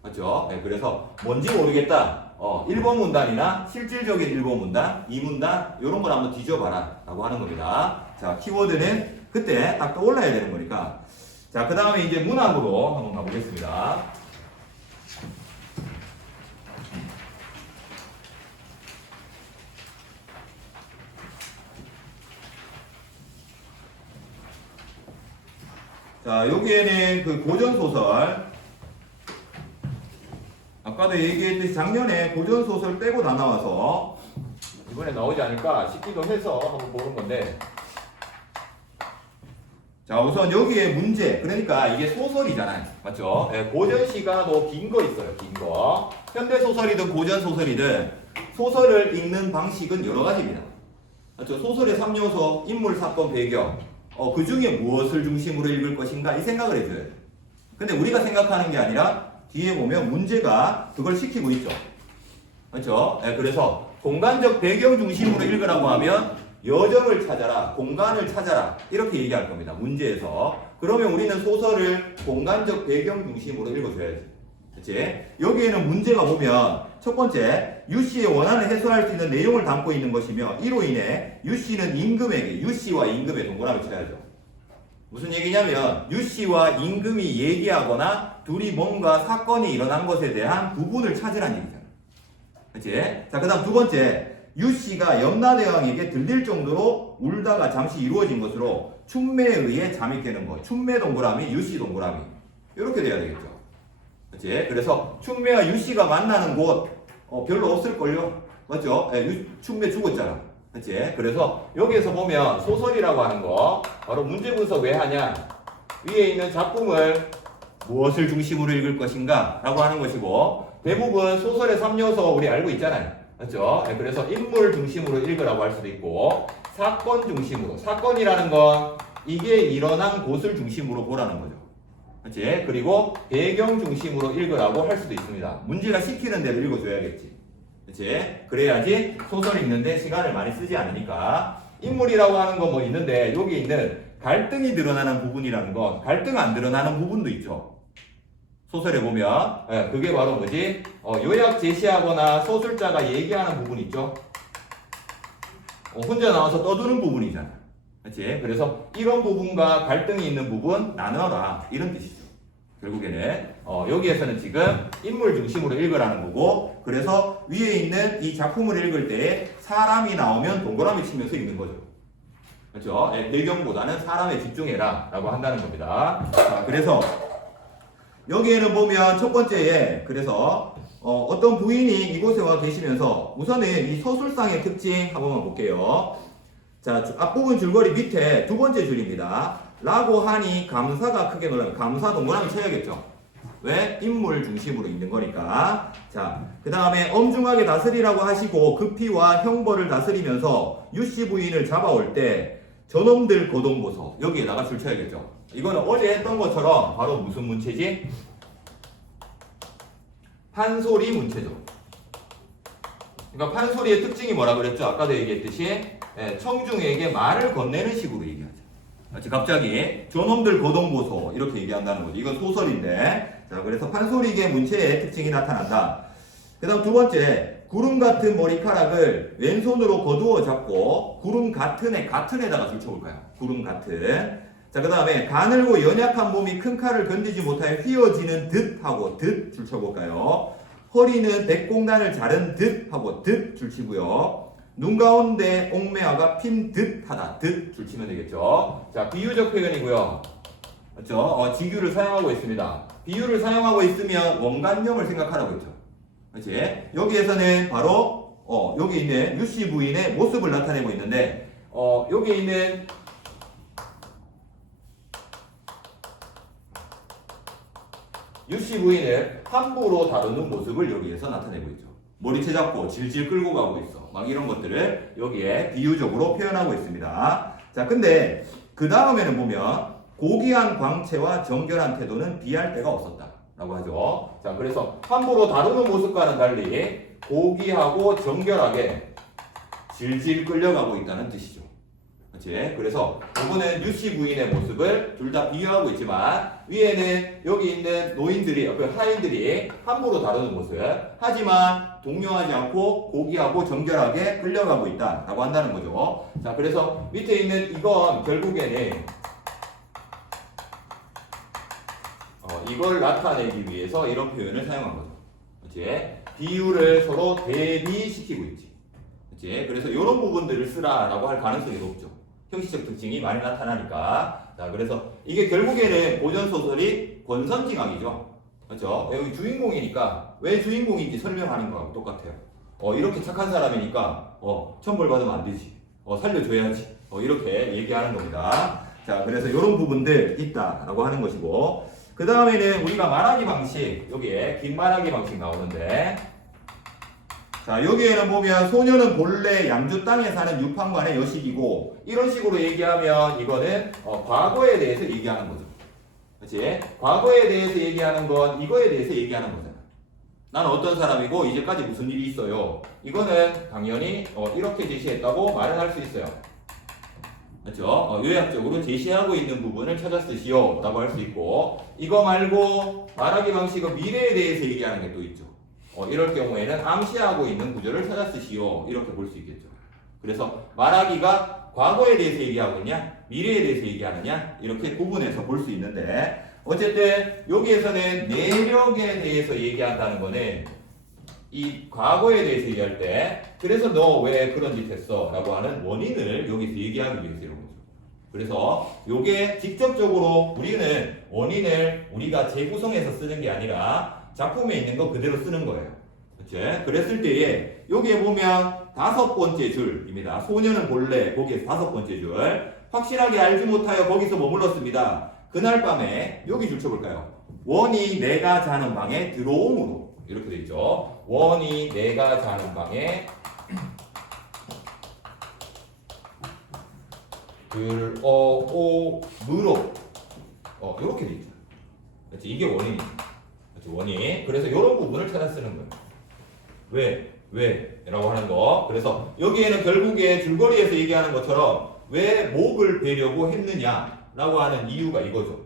맞죠? 그래서 뭔지 모르겠다. 1번 문단이나 실질적인 1번 문단, 2문단 이런 걸 한번 뒤져봐라 라고 하는 겁니다. 자, 키워드는 그때 딱 떠올라야 되는 거니까. 자, 그 다음에 이제 문학으로 한번 가보겠습니다. 자, 여기에는 그 고전소설, 아까도 얘기했듯이 작년에 고전소설 빼고 다 나와서 이번에 나오지 않을까 싶기도 해서 한번 보는 건데, 자, 우선 여기에 문제, 그러니까 이게 소설이잖아요. 맞죠? 고전시가 더 긴 거 있어요. 긴 거. 현대소설이든 고전소설이든 소설을 읽는 방식은 여러 가지입니다. 맞죠? 소설의 3요소, 인물, 사건, 배경. 그 중에 무엇을 중심으로 읽을 것인가 이 생각을 해줘야 돼. 근데 우리가 생각하는 게 아니라 뒤에 보면 문제가 그걸 시키고 있죠. 그렇죠? 그래서 공간적 배경 중심으로 읽으라고 하면 여정을 찾아라, 공간을 찾아라 이렇게 얘기할 겁니다. 문제에서. 그러면 우리는 소설을 공간적 배경 중심으로 읽어줘야지. 그렇지? 여기에는 문제가 보면 첫 번째, 유씨의 원한을 해소할 수 있는 내용을 담고 있는 것이며 이로 인해 유씨는 임금에게, 유씨와 임금의 동그라미 쳐야죠. 무슨 얘기냐면 유씨와 임금이 얘기하거나 둘이 뭔가 사건이 일어난 것에 대한 부분을 찾으라는 얘기잖아. 그렇지? 자, 그 다음 두 번째, 유씨가 염라대왕에게 들릴 정도로 울다가 잠시 이루어진 것으로 춘매에 의해 잠이 깨는 것. 춘매 동그라미, 유씨 동그라미. 이렇게 돼야 되겠죠. 그렇지? 그래서 춘매와 유씨가 만나는 곳 별로 없을걸요? 맞죠? 춘매 죽었잖아. 그렇지? 그래서 여기에서 보면 소설이라고 하는 거 바로 문제 분석 왜 하냐? 위에 있는 작품을 무엇을 중심으로 읽을 것인가? 라고 하는 것이고 대부분 소설의 3요소 우리 알고 있잖아요. 맞죠? 그래서 인물 중심으로 읽으라고 할 수도 있고 사건 중심으로. 사건이라는 건 이게 일어난 곳을 중심으로 보라는 거죠. 그렇지? 그리고 배경 중심으로 읽으라고 할 수도 있습니다. 문제가 시키는 대로 읽어줘야겠지. 그렇지? 그래야지 소설 읽는데 시간을 많이 쓰지 않으니까. 인물이라고 하는 건 뭐 있는데 여기 있는 갈등이 드러나는 부분이라는 건 갈등 안 드러나는 부분도 있죠. 소설에 보면 그게 바로 뭐지? 요약 제시하거나 소설자가 얘기하는 부분 있죠. 혼자 나와서 떠드는 부분이잖아. 그렇지? 그래서 이런 부분과 갈등이 있는 부분 나눠라 이런 뜻이죠. 결국에는 여기에서는 지금 인물 중심으로 읽으라는 거고 그래서 위에 있는 이 작품을 읽을 때 사람이 나오면 동그라미 치면서 읽는 거죠. 그렇죠? 배경보다는 사람에 집중해라 라고 한다는 겁니다. 자, 그래서 여기에는 보면 첫 번째에 그래서 어떤 부인이 이곳에 와 계시면서 우선은 이 서술상의 특징 한 번만 볼게요. 자, 앞부분 줄거리 밑에 두 번째 줄입니다. 라고 하니 감사가 크게 놀라면 감사 동그라미 쳐야겠죠. 왜? 인물 중심으로 있는 거니까. 자, 그 다음에 엄중하게 다스리라고 하시고 급히와 형벌을 다스리면서 유씨 부인을 잡아올 때 저놈들 고동보소 여기에다가 줄 쳐야겠죠. 이거는 어제 했던 것처럼 바로 무슨 문체지? 판소리 문체죠. 그러니까 판소리의 특징이 뭐라 그랬죠? 아까도 얘기했듯이 청중에게 말을 건네는 식으로 얘기하죠. 갑자기 저놈들 거동보소 이렇게 얘기한다는 거죠. 이건 소설인데, 자 그래서 판소리계 문체의 특징이 나타난다. 그 다음 두 번째, 구름 같은 머리카락을 왼손으로 거두어 잡고 구름 같은에다가 줄쳐볼까요? 구름 같은. 자 그 다음에 가늘고 연약한 몸이 큰 칼을 건드지 못하여 휘어지는 듯 하고 듯 줄쳐볼까요? 허리는 백공단을 자른 듯 하고 듯 줄치고요. 눈 가운데 옥매화가 핀 듯 하다 듯 줄치면 되겠죠. 자 비유적 표현이고요. 맞죠? 지규를 사용하고 있습니다. 비유를 사용하고 있으면 원관념을 생각하라고 했죠. 그렇지? 여기에서는 바로 여기 있는 유씨 부인의 모습을 나타내고 있는데 여기 있는 유씨 부인을 함부로 다루는 모습을 여기에서 나타내고 있죠. 머리채 잡고 질질 끌고 가고 있어. 막 이런 것들을 여기에 비유적으로 표현하고 있습니다. 자, 근데 그 다음에는 보면 고귀한 광채와 정결한 태도는 비할 데가 없었다 라고 하죠. 자, 그래서 함부로 다루는 모습과는 달리 고귀하고 정결하게 질질 끌려가고 있다는 뜻이죠. 그렇지? 그래서 이거는 유씨 부인의 모습을 둘 다 비유하고 있지만 위에는 여기 있는 노인들이, 하인들이 함부로 다루는 모습, 하지만 동요하지 않고 고귀하고 정결하게 끌려가고 있다라고 한다는 거죠. 자, 그래서 밑에 있는 이건 결국에는 이걸 나타내기 위해서 이런 표현을 사용한 거죠. 그렇지? 비유를 서로 대비시키고 있지. 그렇지? 그래서 이런 부분들을 쓰라라고 할 가능성이 높죠. 형식적 특징이 많이 나타나니까. 자, 그래서 이게 결국에는 고전 소설이 권선징악이죠. 그렇죠? 여기 주인공이니까 왜 주인공인지 설명하는 거하고 똑같아요. 이렇게 착한 사람이니까 천벌 받으면 안 되지. 살려줘야지. 이렇게 얘기하는 겁니다. 자, 그래서 이런 부분들 있다라고 하는 것이고, 그 다음에는 우리가 말하기 방식, 여기에 긴 말하기 방식 나오는데, 자 여기에는 보면 소녀는 본래 양주 땅에 사는 유판관의 여식이고, 이런 식으로 얘기하면 이거는 과거에 대해서 얘기하는 거죠. 그렇지? 과거에 대해서 얘기하는 건 이거에 대해서 얘기하는 거잖아. 나는 어떤 사람이고 이제까지 무슨 일이 있어요. 이거는 당연히 이렇게 제시했다고 말을 할 수 있어요. 그렇죠? 요약적으로 제시하고 있는 부분을 찾아 쓰시오 라고 할 수 있고, 이거 말고 말하기 방식은 미래에 대해서 얘기하는 게 또 있죠. 이럴 경우에는 암시하고 있는 구조를 찾아 쓰시오 이렇게 볼 수 있겠죠. 그래서 말하기가 과거에 대해서 얘기하고 있냐 미래에 대해서 얘기하느냐 이렇게 구분해서 볼 수 있는데, 어쨌든 여기에서는 내력에 대해서 얘기한다는 거는 이 과거에 대해서 얘기할 때 그래서 너 왜 그런 짓 했어 라고 하는 원인을 여기서 얘기하기 위해서 이런 거죠. 그래서 요게 직접적으로 우리는 원인을 우리가 재구성해서 쓰는 게 아니라 작품에 있는 거 그대로 쓰는 거예요. 그치? 그랬을 때에 여기에 보면 5번째 줄입니다. 소녀는 본래 거기에서 5번째 줄 확실하게 알지 못하여 거기서 머물렀습니다. 그날 밤에 여기 줄 쳐볼까요? 원이 내가 자는 방에 들어옴으로 이렇게 돼 있죠. 원이 내가 자는 방에 들어오므로 이렇게 돼 있죠. 그렇지? 이게 원인이죠. 그렇지? 원인. 그래서 이런 부분을 찾아 쓰는 거예요. 왜? 라고 하는 거. 그래서 여기에는 결국에 줄거리에서 얘기하는 것처럼 왜 목을 베려고 했느냐라고 하는 이유가 이거죠.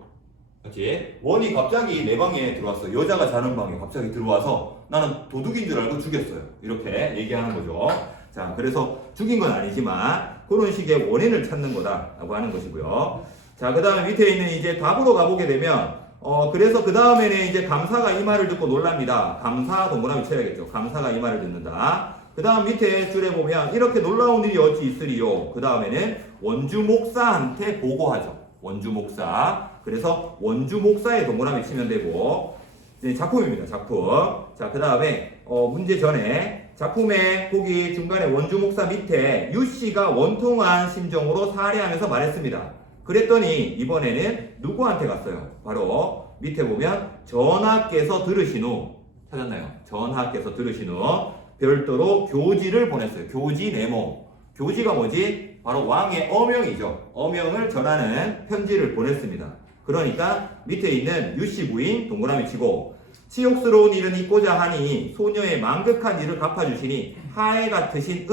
그렇지? 원이 갑자기 내 방에 들어왔어. 여자가 자는 방에 갑자기 들어와서 나는 도둑인 줄 알고 죽였어요. 이렇게 얘기하는 거죠. 자, 그래서 죽인 건 아니지만 그런 식의 원인을 찾는 거다라고 하는 것이고요. 자, 그 다음에 밑에 있는 이제 답으로 가보게 되면 그래서 그 다음에는 이제 감사가 이 말을 듣고 놀랍니다. 감사 동그라미 쳐야겠죠. 감사가 이 말을 듣는다. 그 다음 밑에 줄에 보면 이렇게 놀라운 일이 어찌 있으리요. 그 다음에는 원주 목사한테 보고하죠. 원주 목사. 그래서 원주 목사의 동그라미 치면 되고, 이제 작품입니다. 작품. 자, 그 다음에 문제 전에 작품의 거기 중간에 원주 목사 밑에 유씨가 원통한 심정으로 사례하면서 말했습니다. 그랬더니 이번에는 누구한테 갔어요? 바로 밑에 보면 전하께서 들으신 후, 찾았나요? 전하께서 들으신 후 별도로 교지를 보냈어요. 교지 네모. 교지가 뭐지? 바로 왕의 어명이죠. 어명을 전하는 편지를 보냈습니다. 그러니까 밑에 있는 유씨 부인 동그라미 치고 치욕스러운 일은 잊고자 하니 소녀의 망극한 일을 갚아주시니 하해 같으신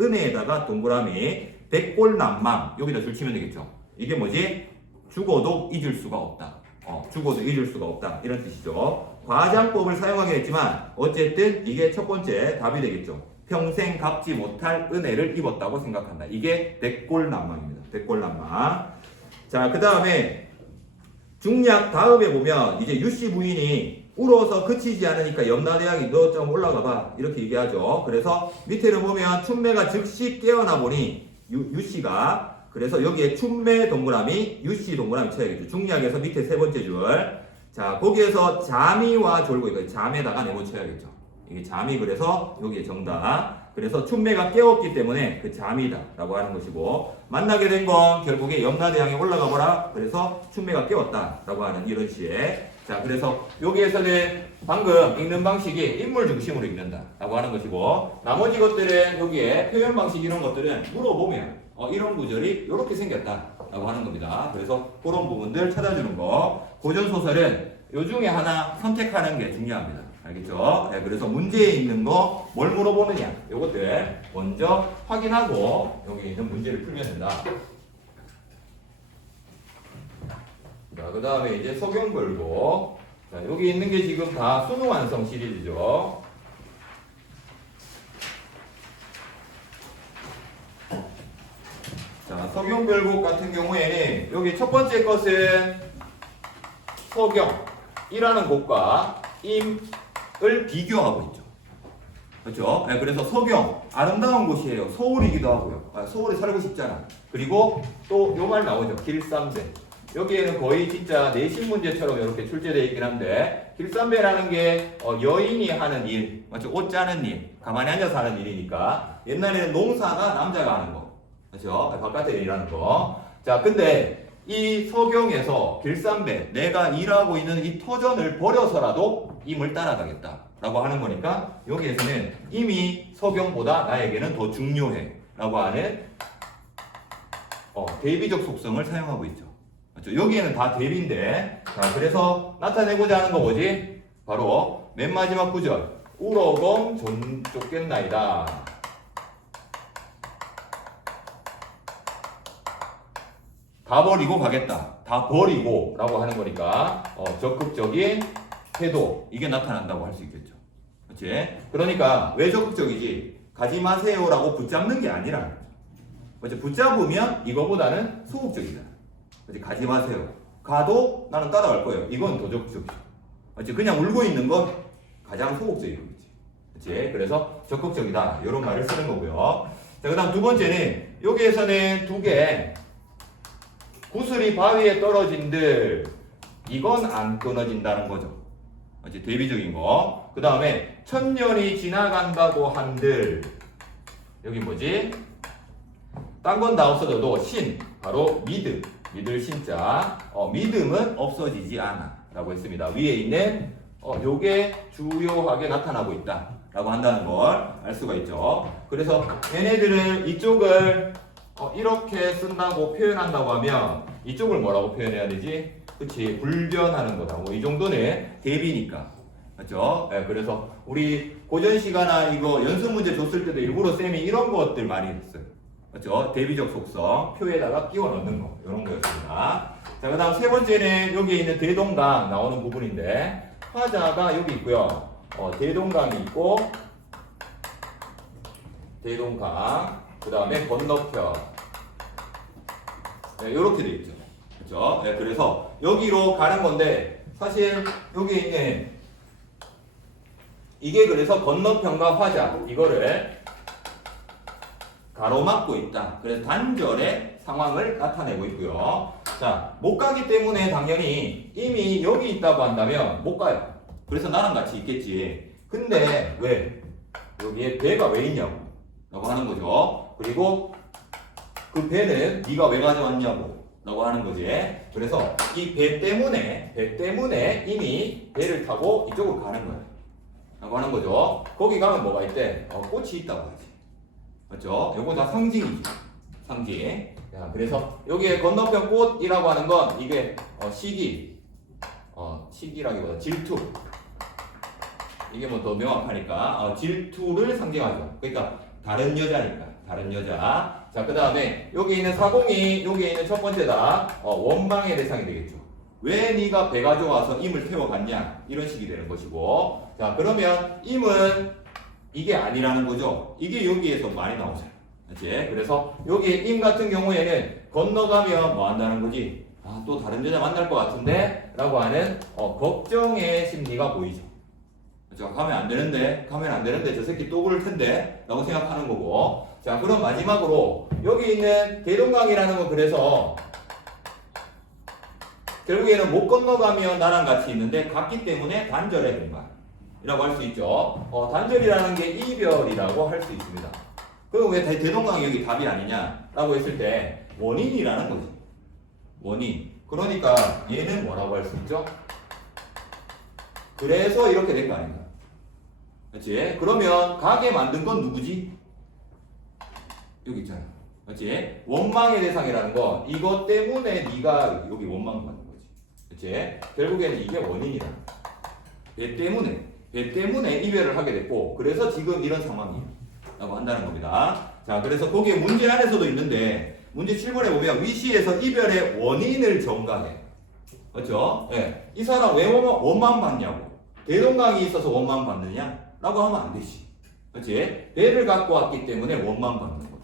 은혜에다가 동그라미 백골난망 여기다 줄 치면 되겠죠. 이게 뭐지? 죽어도 잊을 수가 없다. 죽어도 잊을 수가 없다. 이런 뜻이죠. 과장법을 사용하긴 했지만 어쨌든 이게 첫 번째 답이 되겠죠. 평생 갚지 못할 은혜를 입었다고 생각한다. 이게 백골난망입니다. 백골난망. 자, 그 다음에 중략 다음에 보면 이제 유씨 부인이 울어서 그치지 않으니까 염라대왕이 너 좀 올라가 봐 이렇게 얘기하죠. 그래서 밑에를 보면 춘매가 즉시 깨어나 보니 유씨가 그래서 여기에 춘매 동그라미 유씨 동그라미 쳐야겠죠. 중략에서 밑에 세 번째 줄. 자, 거기에서 자미와 졸고 이거 잠에다가 네모 쳐야겠죠. 이게 잠이 그래서 여기에 정답. 그래서 춘매가 깨웠기 때문에 그 잠이다 라고 하는 것이고 만나게 된 건 결국에 염라대왕에 올라가 보라. 그래서 춘매가 깨웠다 라고 하는 이런 시에 자, 그래서 여기에서는 방금 읽는 방식이 인물 중심으로 읽는다 라고 하는 것이고 나머지 것들은 여기에 표현 방식 이런 것들은 물어보면 이런 구절이 이렇게 생겼다 라고 하는 겁니다. 그래서 그런 부분들 찾아주는 거. 고전소설은 요 중에 하나 선택하는 게 중요합니다. 알겠죠? 네, 그래서 문제에 있는 거 뭘 물어보느냐 요것들 먼저 확인하고 여기 있는 문제를 풀면 된다. 자, 그 다음에 이제 서경별곡. 자, 여기 있는 게 지금 다 수능 완성 시리즈죠. 자, 서경별곡 같은 경우에는 여기 첫 번째 것은 서경이라는 곡과 임을 비교하고 있죠. 그렇죠? 네, 그래서 서경 아름다운 곳이에요. 서울이기도 하고요. 서울에 살고 싶잖아. 그리고 또 요 말 나오죠. 길쌈배. 여기에는 거의 진짜 내신 문제처럼 이렇게 출제되어 있긴 한데 길쌈배라는 게 여인이 하는 일, 맞죠? 옷 짜는 일, 가만히 앉아서 하는 일이니까 옛날에는 농사가 남자가 하는 거, 그렇죠? 바깥에 일하는 거. 자, 근데 이 서경에서 길쌈배, 내가 일하고 있는 이 터전을 버려서라도 임을 따라가겠다 라고 하는 거니까 여기에서는 임이 서경보다 나에게는 더 중요해 라고 하는 대비적 속성을 사용하고 있죠. 맞죠? 여기에는 다 대비인데 자, 그래서 나타내고자 하는 거 뭐지? 바로 맨 마지막 구절 우러검 존 쫓겠나이다. 다 버리고 가겠다. 다 버리고 라고 하는 거니까 적극적인 태도 이게 나타난다고 할 수 있겠죠. 그렇지? 그러니까 왜 적극적이지? 가지 마세요라고 붙잡는 게 아니라 그렇지? 붙잡으면 이거보다는 소극적이다. 그렇지? 가지 마세요. 가도 나는 따라갈 거예요. 이건 더 적극적이죠. 그렇지? 그냥 울고 있는 건 가장 소극적인 거지. 그렇지? 그래서 적극적이다. 이런 말을 쓰는 거고요. 자, 그 다음 두 번째는 여기에서는 두 개 구슬이 바위에 떨어진들 이건 안 끊어진다는 거죠. 그렇지? 대비적인 거. 그 다음에 천년이 지나간다고 한들 여기 뭐지? 딴 건 다 없어져도 신 바로 믿을 신자 믿음은 없어지지 않아 라고 했습니다. 위에 있는 요게 주요하게 나타나고 있다 라고 한다는 걸 알 수가 있죠. 그래서 얘네들은 이쪽을 이렇게 쓴다고 표현한다고 하면 이쪽을 뭐라고 표현해야 되지? 그치, 불변하는 거다. 뭐 이 정도는 대비니까. 맞죠? 네, 그래서 우리 고전시가나 이거 연습 문제 줬을 때도 일부러 쌤이 이런 것들 많이 했어요. 맞죠? 대비적 속성, 표에다가 끼워 넣는 거. 이런 거였습니다. 자, 그 다음 세 번째는 여기 있는 대동강 나오는 부분인데, 화자가 여기 있고요. 대동강이 있고, 대동강, 그 다음에 건너편. 네, 이렇게 돼 있죠. 그렇죠? 네, 그래서 여기로 가는 건데 사실 여기 있는 이게 그래서 건너편과 화자 이거를 가로막고 있다. 그래서 단절의 상황을 나타내고 있고요. 자, 못 가기 때문에 당연히 이미 여기 있다고 한다면 못 가요. 그래서 나랑 같이 있겠지. 근데 왜? 여기에 배가 왜 있냐고 라고 하는 거죠. 그리고 그 배는 네가 왜 가져왔냐고 라고 하는 거지. 그래서 이 배 때문에 이미 배를 타고 이쪽으로 가는 거야 라고 하는 거죠. 거기 가면 뭐가 있대? 꽃이 있다고 하지. 맞죠? 요거 다 상징이지. 상징. 자, 그래서 여기에 건너편 꽃이라고 하는 건 이게 시기, 시기라기보다 질투. 이게 뭐 더 명확하니까 질투를 상징하죠. 그러니까 다른 여자니까 다른 여자. 자, 그 다음에 여기 있는 사공이 여기에 있는 첫 번째다. 원망의 대상이 되겠죠. 왜 네가 배가 좋아서 임을 태워갔냐 이런 식이 되는 것이고. 자, 그러면 임은 이게 아니라는 거죠. 이게 여기에서 많이 나오잖아요. 그렇지? 그래서 여기 임 같은 경우에는 건너가면 뭐 한다는 거지? 또 다른 여자 만날 것 같은데? 라고 하는 걱정의 심리가 보이죠. 그렇죠? 가면 안 되는데 저 새끼 또 그럴 텐데? 라고 생각하는 거고. 자, 그럼 마지막으로 여기 있는 대동강이라는 건 그래서 결국에는 못 건너가면 나랑 같이 있는데 같기 때문에 단절의 공간 이라고 할 수 있죠. 단절이라는 게 이별이라고 할 수 있습니다. 그럼 왜 대동강이 여기 답이 아니냐 라고 했을 때 원인이라는 거지. 원인. 그러니까 얘는 뭐라고 할 수 있죠? 그래서 이렇게 된 거 아닌가. 그렇지? 그러면 가게 만든 건 누구지? 여기 있잖아. 그렇지? 원망의 대상이라는 거 이것 때문에 네가 여기 원망 받는 거지. 그렇지? 결국에는 이게 원인이다. 배 때문에 이별을 하게 됐고 그래서 지금 이런 상황이라고 한다는 겁니다. 자, 그래서 거기에 문제 안에서도 있는데 문제 7번에 보면 위시에서 이별의 원인을 전가해. 그렇죠? 예. 이 사람 왜 원망 받냐고. 대동강이 있어서 원망 받느냐? 라고 하면 안 되지. 그렇지? 배를 갖고 왔기 때문에 원망 받는 거죠.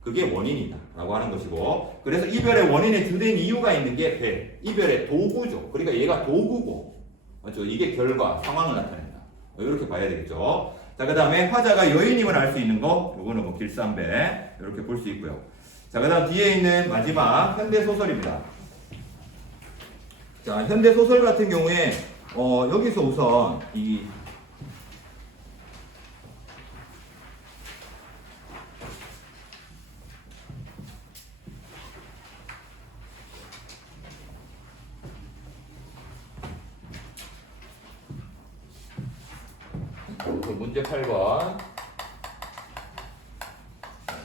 그게 원인이다. 라고 하는 것이고. 그래서 이별의 원인의 주된 이유가 있는 게 배. 이별의 도구죠. 그러니까 얘가 도구고. 그렇죠? 이게 결과, 상황을 나타낸다. 이렇게 봐야 되겠죠. 자, 그 다음에 화자가 여인임을 알 수 있는 거. 요거는 뭐 길쌈배. 이렇게 볼 수 있고요. 자, 그 다음 뒤에 있는 마지막 현대소설입니다. 자, 현대소설 같은 경우에 여기서 우선 이 문제 8번.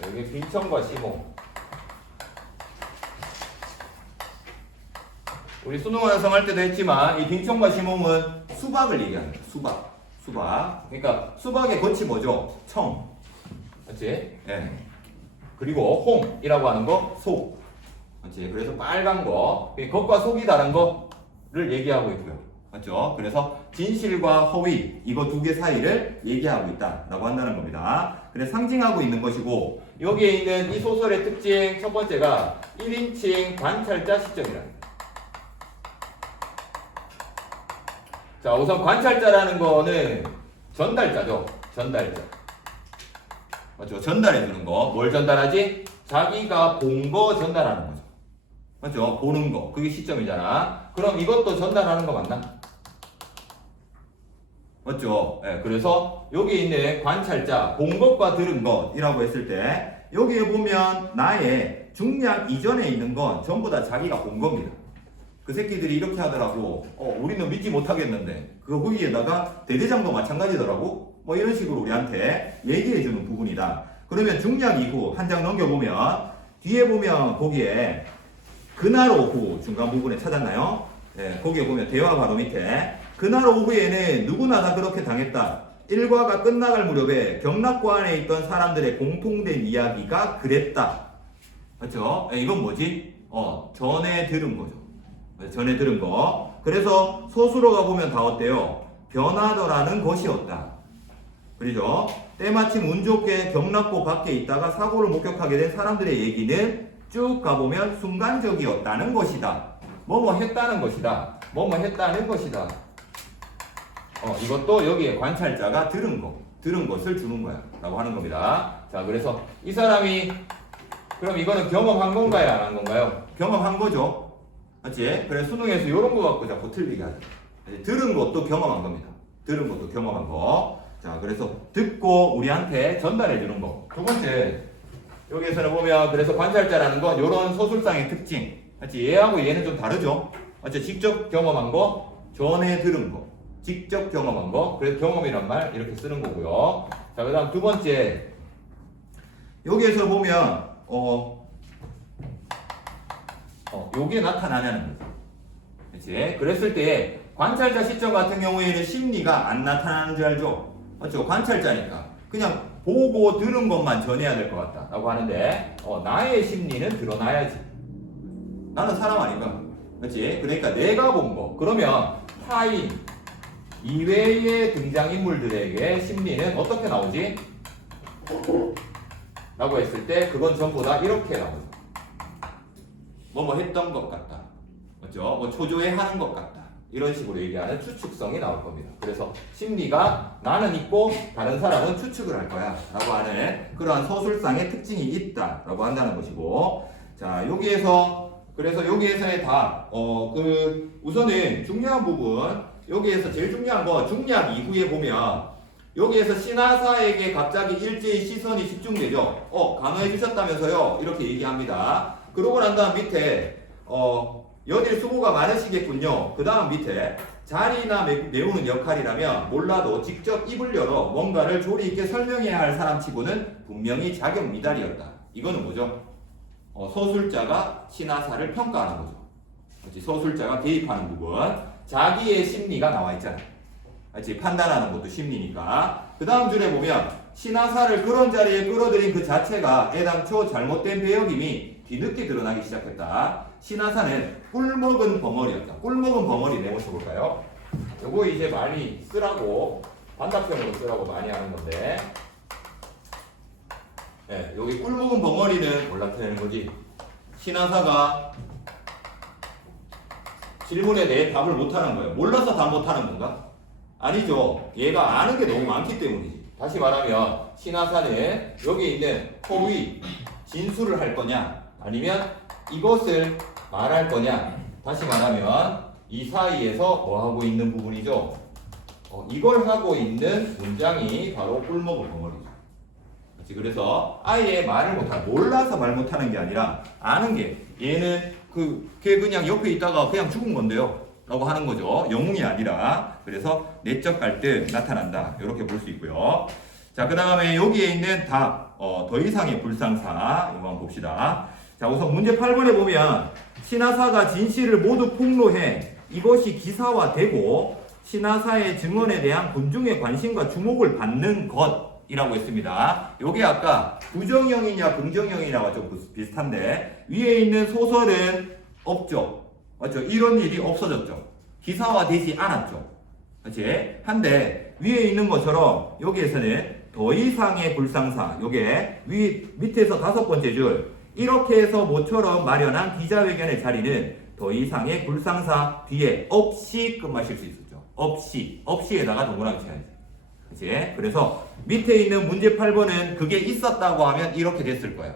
여기 빈청과 시몽. 우리 수능 완성할 때도 했지만 이 빈청과 시몽은 수박을 얘기합니다. 수박. 그러니까 수박의 겉이 뭐죠? 청. 맞지? 예. 그리고 홍이라고 하는 거 속. 맞지? 그래서 빨간 거. 겉과 속이 다른 거를 얘기하고 있고요. 맞죠? 그래서 진실과 허위 이거 두 개 사이를 얘기하고 있다라고 한다는 겁니다. 그래서 상징하고 있는 것이고 여기에 있는 이 소설의 특징 첫 번째가 1인칭 관찰자 시점이랍니다. 자, 우선 관찰자라는 거는 전달자죠. 전달자. 맞죠? 전달해 주는 거. 뭘 전달하지? 자기가 본 거 전달하는 거죠. 맞죠? 보는 거. 그게 시점이잖아. 그럼 이것도 전달하는 거 맞나? 맞죠? 네, 그래서 여기 있는 관찰자, 본 것과 들은 것이라고 했을 때 여기에 보면 나의 중략 이전에 있는 건 전부 다 자기가 본 겁니다. 그 새끼들이 이렇게 하더라고. 우리는 믿지 못하겠는데 거기에다가 대대장도 마찬가지더라고. 뭐 이런 식으로 우리한테 얘기해주는 부분이다. 그러면 중략 이후 한 장 넘겨보면 뒤에 보면 거기에 그날 오후 중간 부분에 찾았나요? 네, 거기에 보면 대화 바로 밑에 그날 오후에는 누구나 다 그렇게 당했다. 일과가 끝나갈 무렵에 경락고 안에 있던 사람들의 공통된 이야기가 그랬다. 맞죠? 이건 뭐지? 전에 들은 거죠. 전에 들은 거. 그래서 서술어가 보면 다 어때요? 변하더라는 것이었다. 그렇죠? 때마침 운 좋게 경락고 밖에 있다가 사고를 목격하게 된 사람들의 얘기는 쭉 가보면 순간적이었다는 것이다. 뭐뭐 했다는 것이다. 뭐뭐 했다는 것이다. 이것도 여기에 관찰자가 들은 것을 주는 거야. 라고 하는 겁니다. 자, 그래서 이 사람이, 그럼 이거는 경험한 건가요? 안 한 건가요? 경험한 거죠. 맞지? 그래서 수능에서 이런 거 갖고 자꾸 틀리게 하죠. 들은 것도 경험한 겁니다. 들은 것도 경험한 거. 자, 그래서 듣고 우리한테 전달해 주는 거. 두 번째, 여기에서는 보면, 그래서 관찰자라는 건 이런 서술상의 특징. 맞지? 얘하고 얘는 좀 다르죠? 맞지? 직접 경험한 거, 전에 들은 거. 직접 경험한 거. 그래서 경험이란 말 이렇게 쓰는 거고요. 자, 그 다음 두 번째. 여기에서 보면 요게 나타나냐는 거죠. 그치? 그랬을 때 관찰자 시점 같은 경우에는 심리가 안 나타나는 줄 알죠? 맞죠? 관찰자니까 그냥 보고 들은 것만 전해야 될 것 같다 라고 하는데 나의 심리는 드러나야지. 나는 사람 아닌가? 그치? 그러니까 내가 본 거. 그러면 타인 이외의 등장인물들에게 심리는 어떻게 나오지? 라고 했을 때 그건 전부 다 이렇게 나오죠. 뭐 했던 것 같다. 맞죠? 뭐 초조해 하는 것 같다. 이런 식으로 얘기하는 추측성이 나올 겁니다. 그래서 심리가 나는 있고 다른 사람은 추측을 할 거야 라고 하는 그러한 서술상의 특징이 있다 라고 한다는 것이고, 자 여기에서 그래서 여기에서의 우선은 중요한 부분, 여기에서 제일 중요한 거 중략 이후에 보면 여기에서 신하사에게 갑자기 일제히 시선이 집중되죠. 간호해 주셨다면서요 이렇게 얘기합니다. 그러고 난 다음 밑에 연일 수고가 많으시겠군요. 그 다음 밑에 자리나 메우는 역할이라면 몰라도 직접 입을 열어 뭔가를 조리 있게 설명해야 할 사람치고는 분명히 자격 미달이었다. 이거는 뭐죠? 서술자가 신하사를 평가하는 거죠. 그렇지? 서술자가 개입하는 부분, 자기의 심리가 나와 있잖아. 그렇지? 판단하는 것도 심리니까. 그 다음 줄에 보면 신하사를 그런 자리에 끌어들인 그 자체가 애당초 잘못된 배역임이 뒤늦게 드러나기 시작했다. 신하사는 꿀먹은 벙어리였다. 꿀먹은 벙어리 내모셔 볼까요? 요거 이제 많이 쓰라고, 반답형으로 쓰라고 많이 하는 건데, 네, 여기 꿀먹은 벙어리는 몰라 되는 거지. 신하사가 질문에 대해 답을 못하는 거예요. 몰라서 답 못하는 건가? 아니죠. 얘가 아는 게 너무 많기 때문이지. 다시 말하면 신하사는 여기 있는 허위, 진술을 할 거냐 아니면 이것을 말할 거냐. 다시 말하면 이 사이에서 뭐 하고 있는 부분이죠. 이걸 하고 있는 문장이 바로 꿀먹은 벙어리죠. 그래서 아예 말을 못하는, 몰라서 말 못하는 게 아니라 아는 게, 얘는 걔 그냥 옆에 있다가 그냥 죽은 건데요 라고 하는 거죠. 영웅이 아니라. 그래서 내적 갈등 나타난다 이렇게 볼 수 있고요. 자, 그 다음에 여기에 있는 답, 더 이상의 불상사 이거 한번 봅시다. 자, 우선 문제 8번에 보면 신하사가 진실을 모두 폭로해 이것이 기사화되고 신하사의 증언에 대한 군중의 관심과 주목을 받는 것이라고 했습니다. 요게 아까 부정형이냐 긍정형이냐가 좀 비슷한데, 위에 있는 소설은 없죠. 맞죠? 이런 일이 없어졌죠. 기사화되지 않았죠. 그렇지? 한데 위에 있는 것처럼 여기에서는 더 이상의 불상사, 요게 밑에서 5번째 줄, 이렇게 해서 모처럼 마련한 기자회견의 자리는 더 이상의 불상사 뒤에 없이 끝마실 수 있었죠. 없이에다가 동그라미 쳐야지. 그치? 그래서 밑에 있는 문제 8번은 그게 있었다고 하면 이렇게 됐을 거야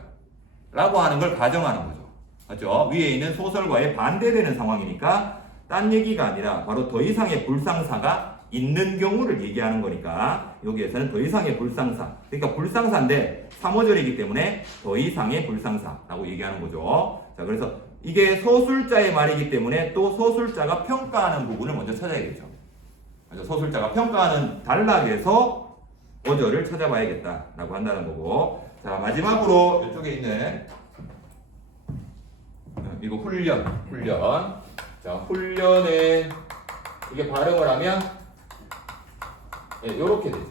라고 하는 걸 가정하는 거죠. 맞죠? 위에 있는 소설과의 반대되는 상황이니까 딴 얘기가 아니라 바로 더 이상의 불상사가 있는 경우를 얘기하는 거니까 여기에서는 더 이상의 불상사, 그러니까 불상사인데 3어절이기 때문에 더 이상의 불상사라고 얘기하는 거죠. 자, 그래서 이게 서술자의 말이기 때문에 또 서술자가 평가하는 부분을 먼저 찾아야겠죠. 서술자가 평가하는 단락에서 어절을 찾아봐야겠다라고 한다는 거고. 자, 마지막으로 이쪽에 있는 이거 훈련. 자, 훈련은 이게 발음을 하면 이렇게 되죠.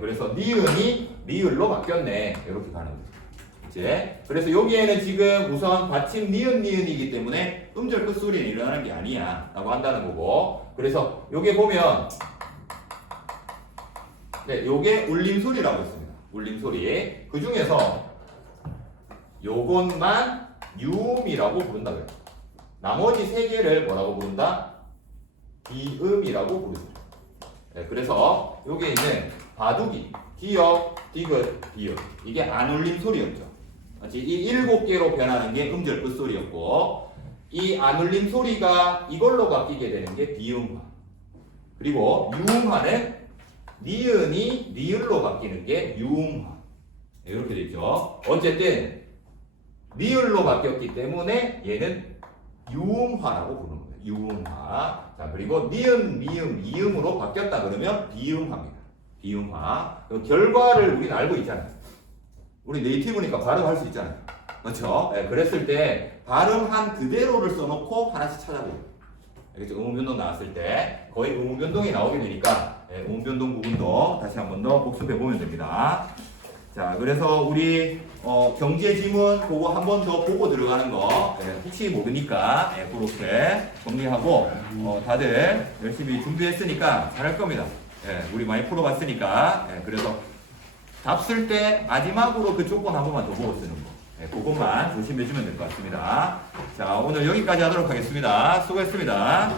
그래서 니은이 리을로 바뀌었네. 이렇게 가는 거죠. 이제 그래서 여기에는 지금 우선 받침 니은이기 때문에 음절 끝소리는 일어나는 게 아니야 라고 한다는 거고. 그래서 여기 보면 요게 울림소리라고 했습니다. 울림소리. 그 중에서 요것만 유음이라고 부른다고요. 나머지 3개를 뭐라고 부른다? 비음이라고 부르죠. 그래서 여기에 있는 바둑이, 기역, 디귿, 비음, 이게 안 울림 소리였죠. 이 7개로 변하는 게 음절 끝소리였고, 이 안 울림 소리가 이걸로 바뀌게 되는 게 비음화. 그리고 유음화는 니은이 리을로 바뀌는 게 유음화. 이렇게 되죠. 어쨌든 리을로 바뀌었기 때문에 얘는 유음화라고 부르는 거예요. 유음화. 자, 그리고 니은, 미음, 이음으로 바뀌었다 그러면 비음화입니다. 비음화. 결과를 우리는 알고 있잖아요. 우리 네이티브니까 바로 할 수 있잖아요. 그렇죠? 예, 그랬을 때 발음한 그대로를 써놓고 하나씩 찾아보고. 알겠죠? 의문변동 나왔을 때 거의 의문변동이 나오게 되니까 의문변동 부분도 다시 한 번 더 복습해 보면 됩니다. 자, 그래서 우리 경제 지문 그거 한 번 더 보고 들어가는 거 혹시 모르니까 그렇게 정리하고 다들 열심히 준비했으니까 잘할 겁니다. 우리 많이 풀어봤으니까 그래서 답 쓸 때 마지막으로 그 조건 한 번만 더 보고 쓰는 거. 그것만 조심해주면 될 것 같습니다. 자, 오늘 여기까지 하도록 하겠습니다. 수고했습니다.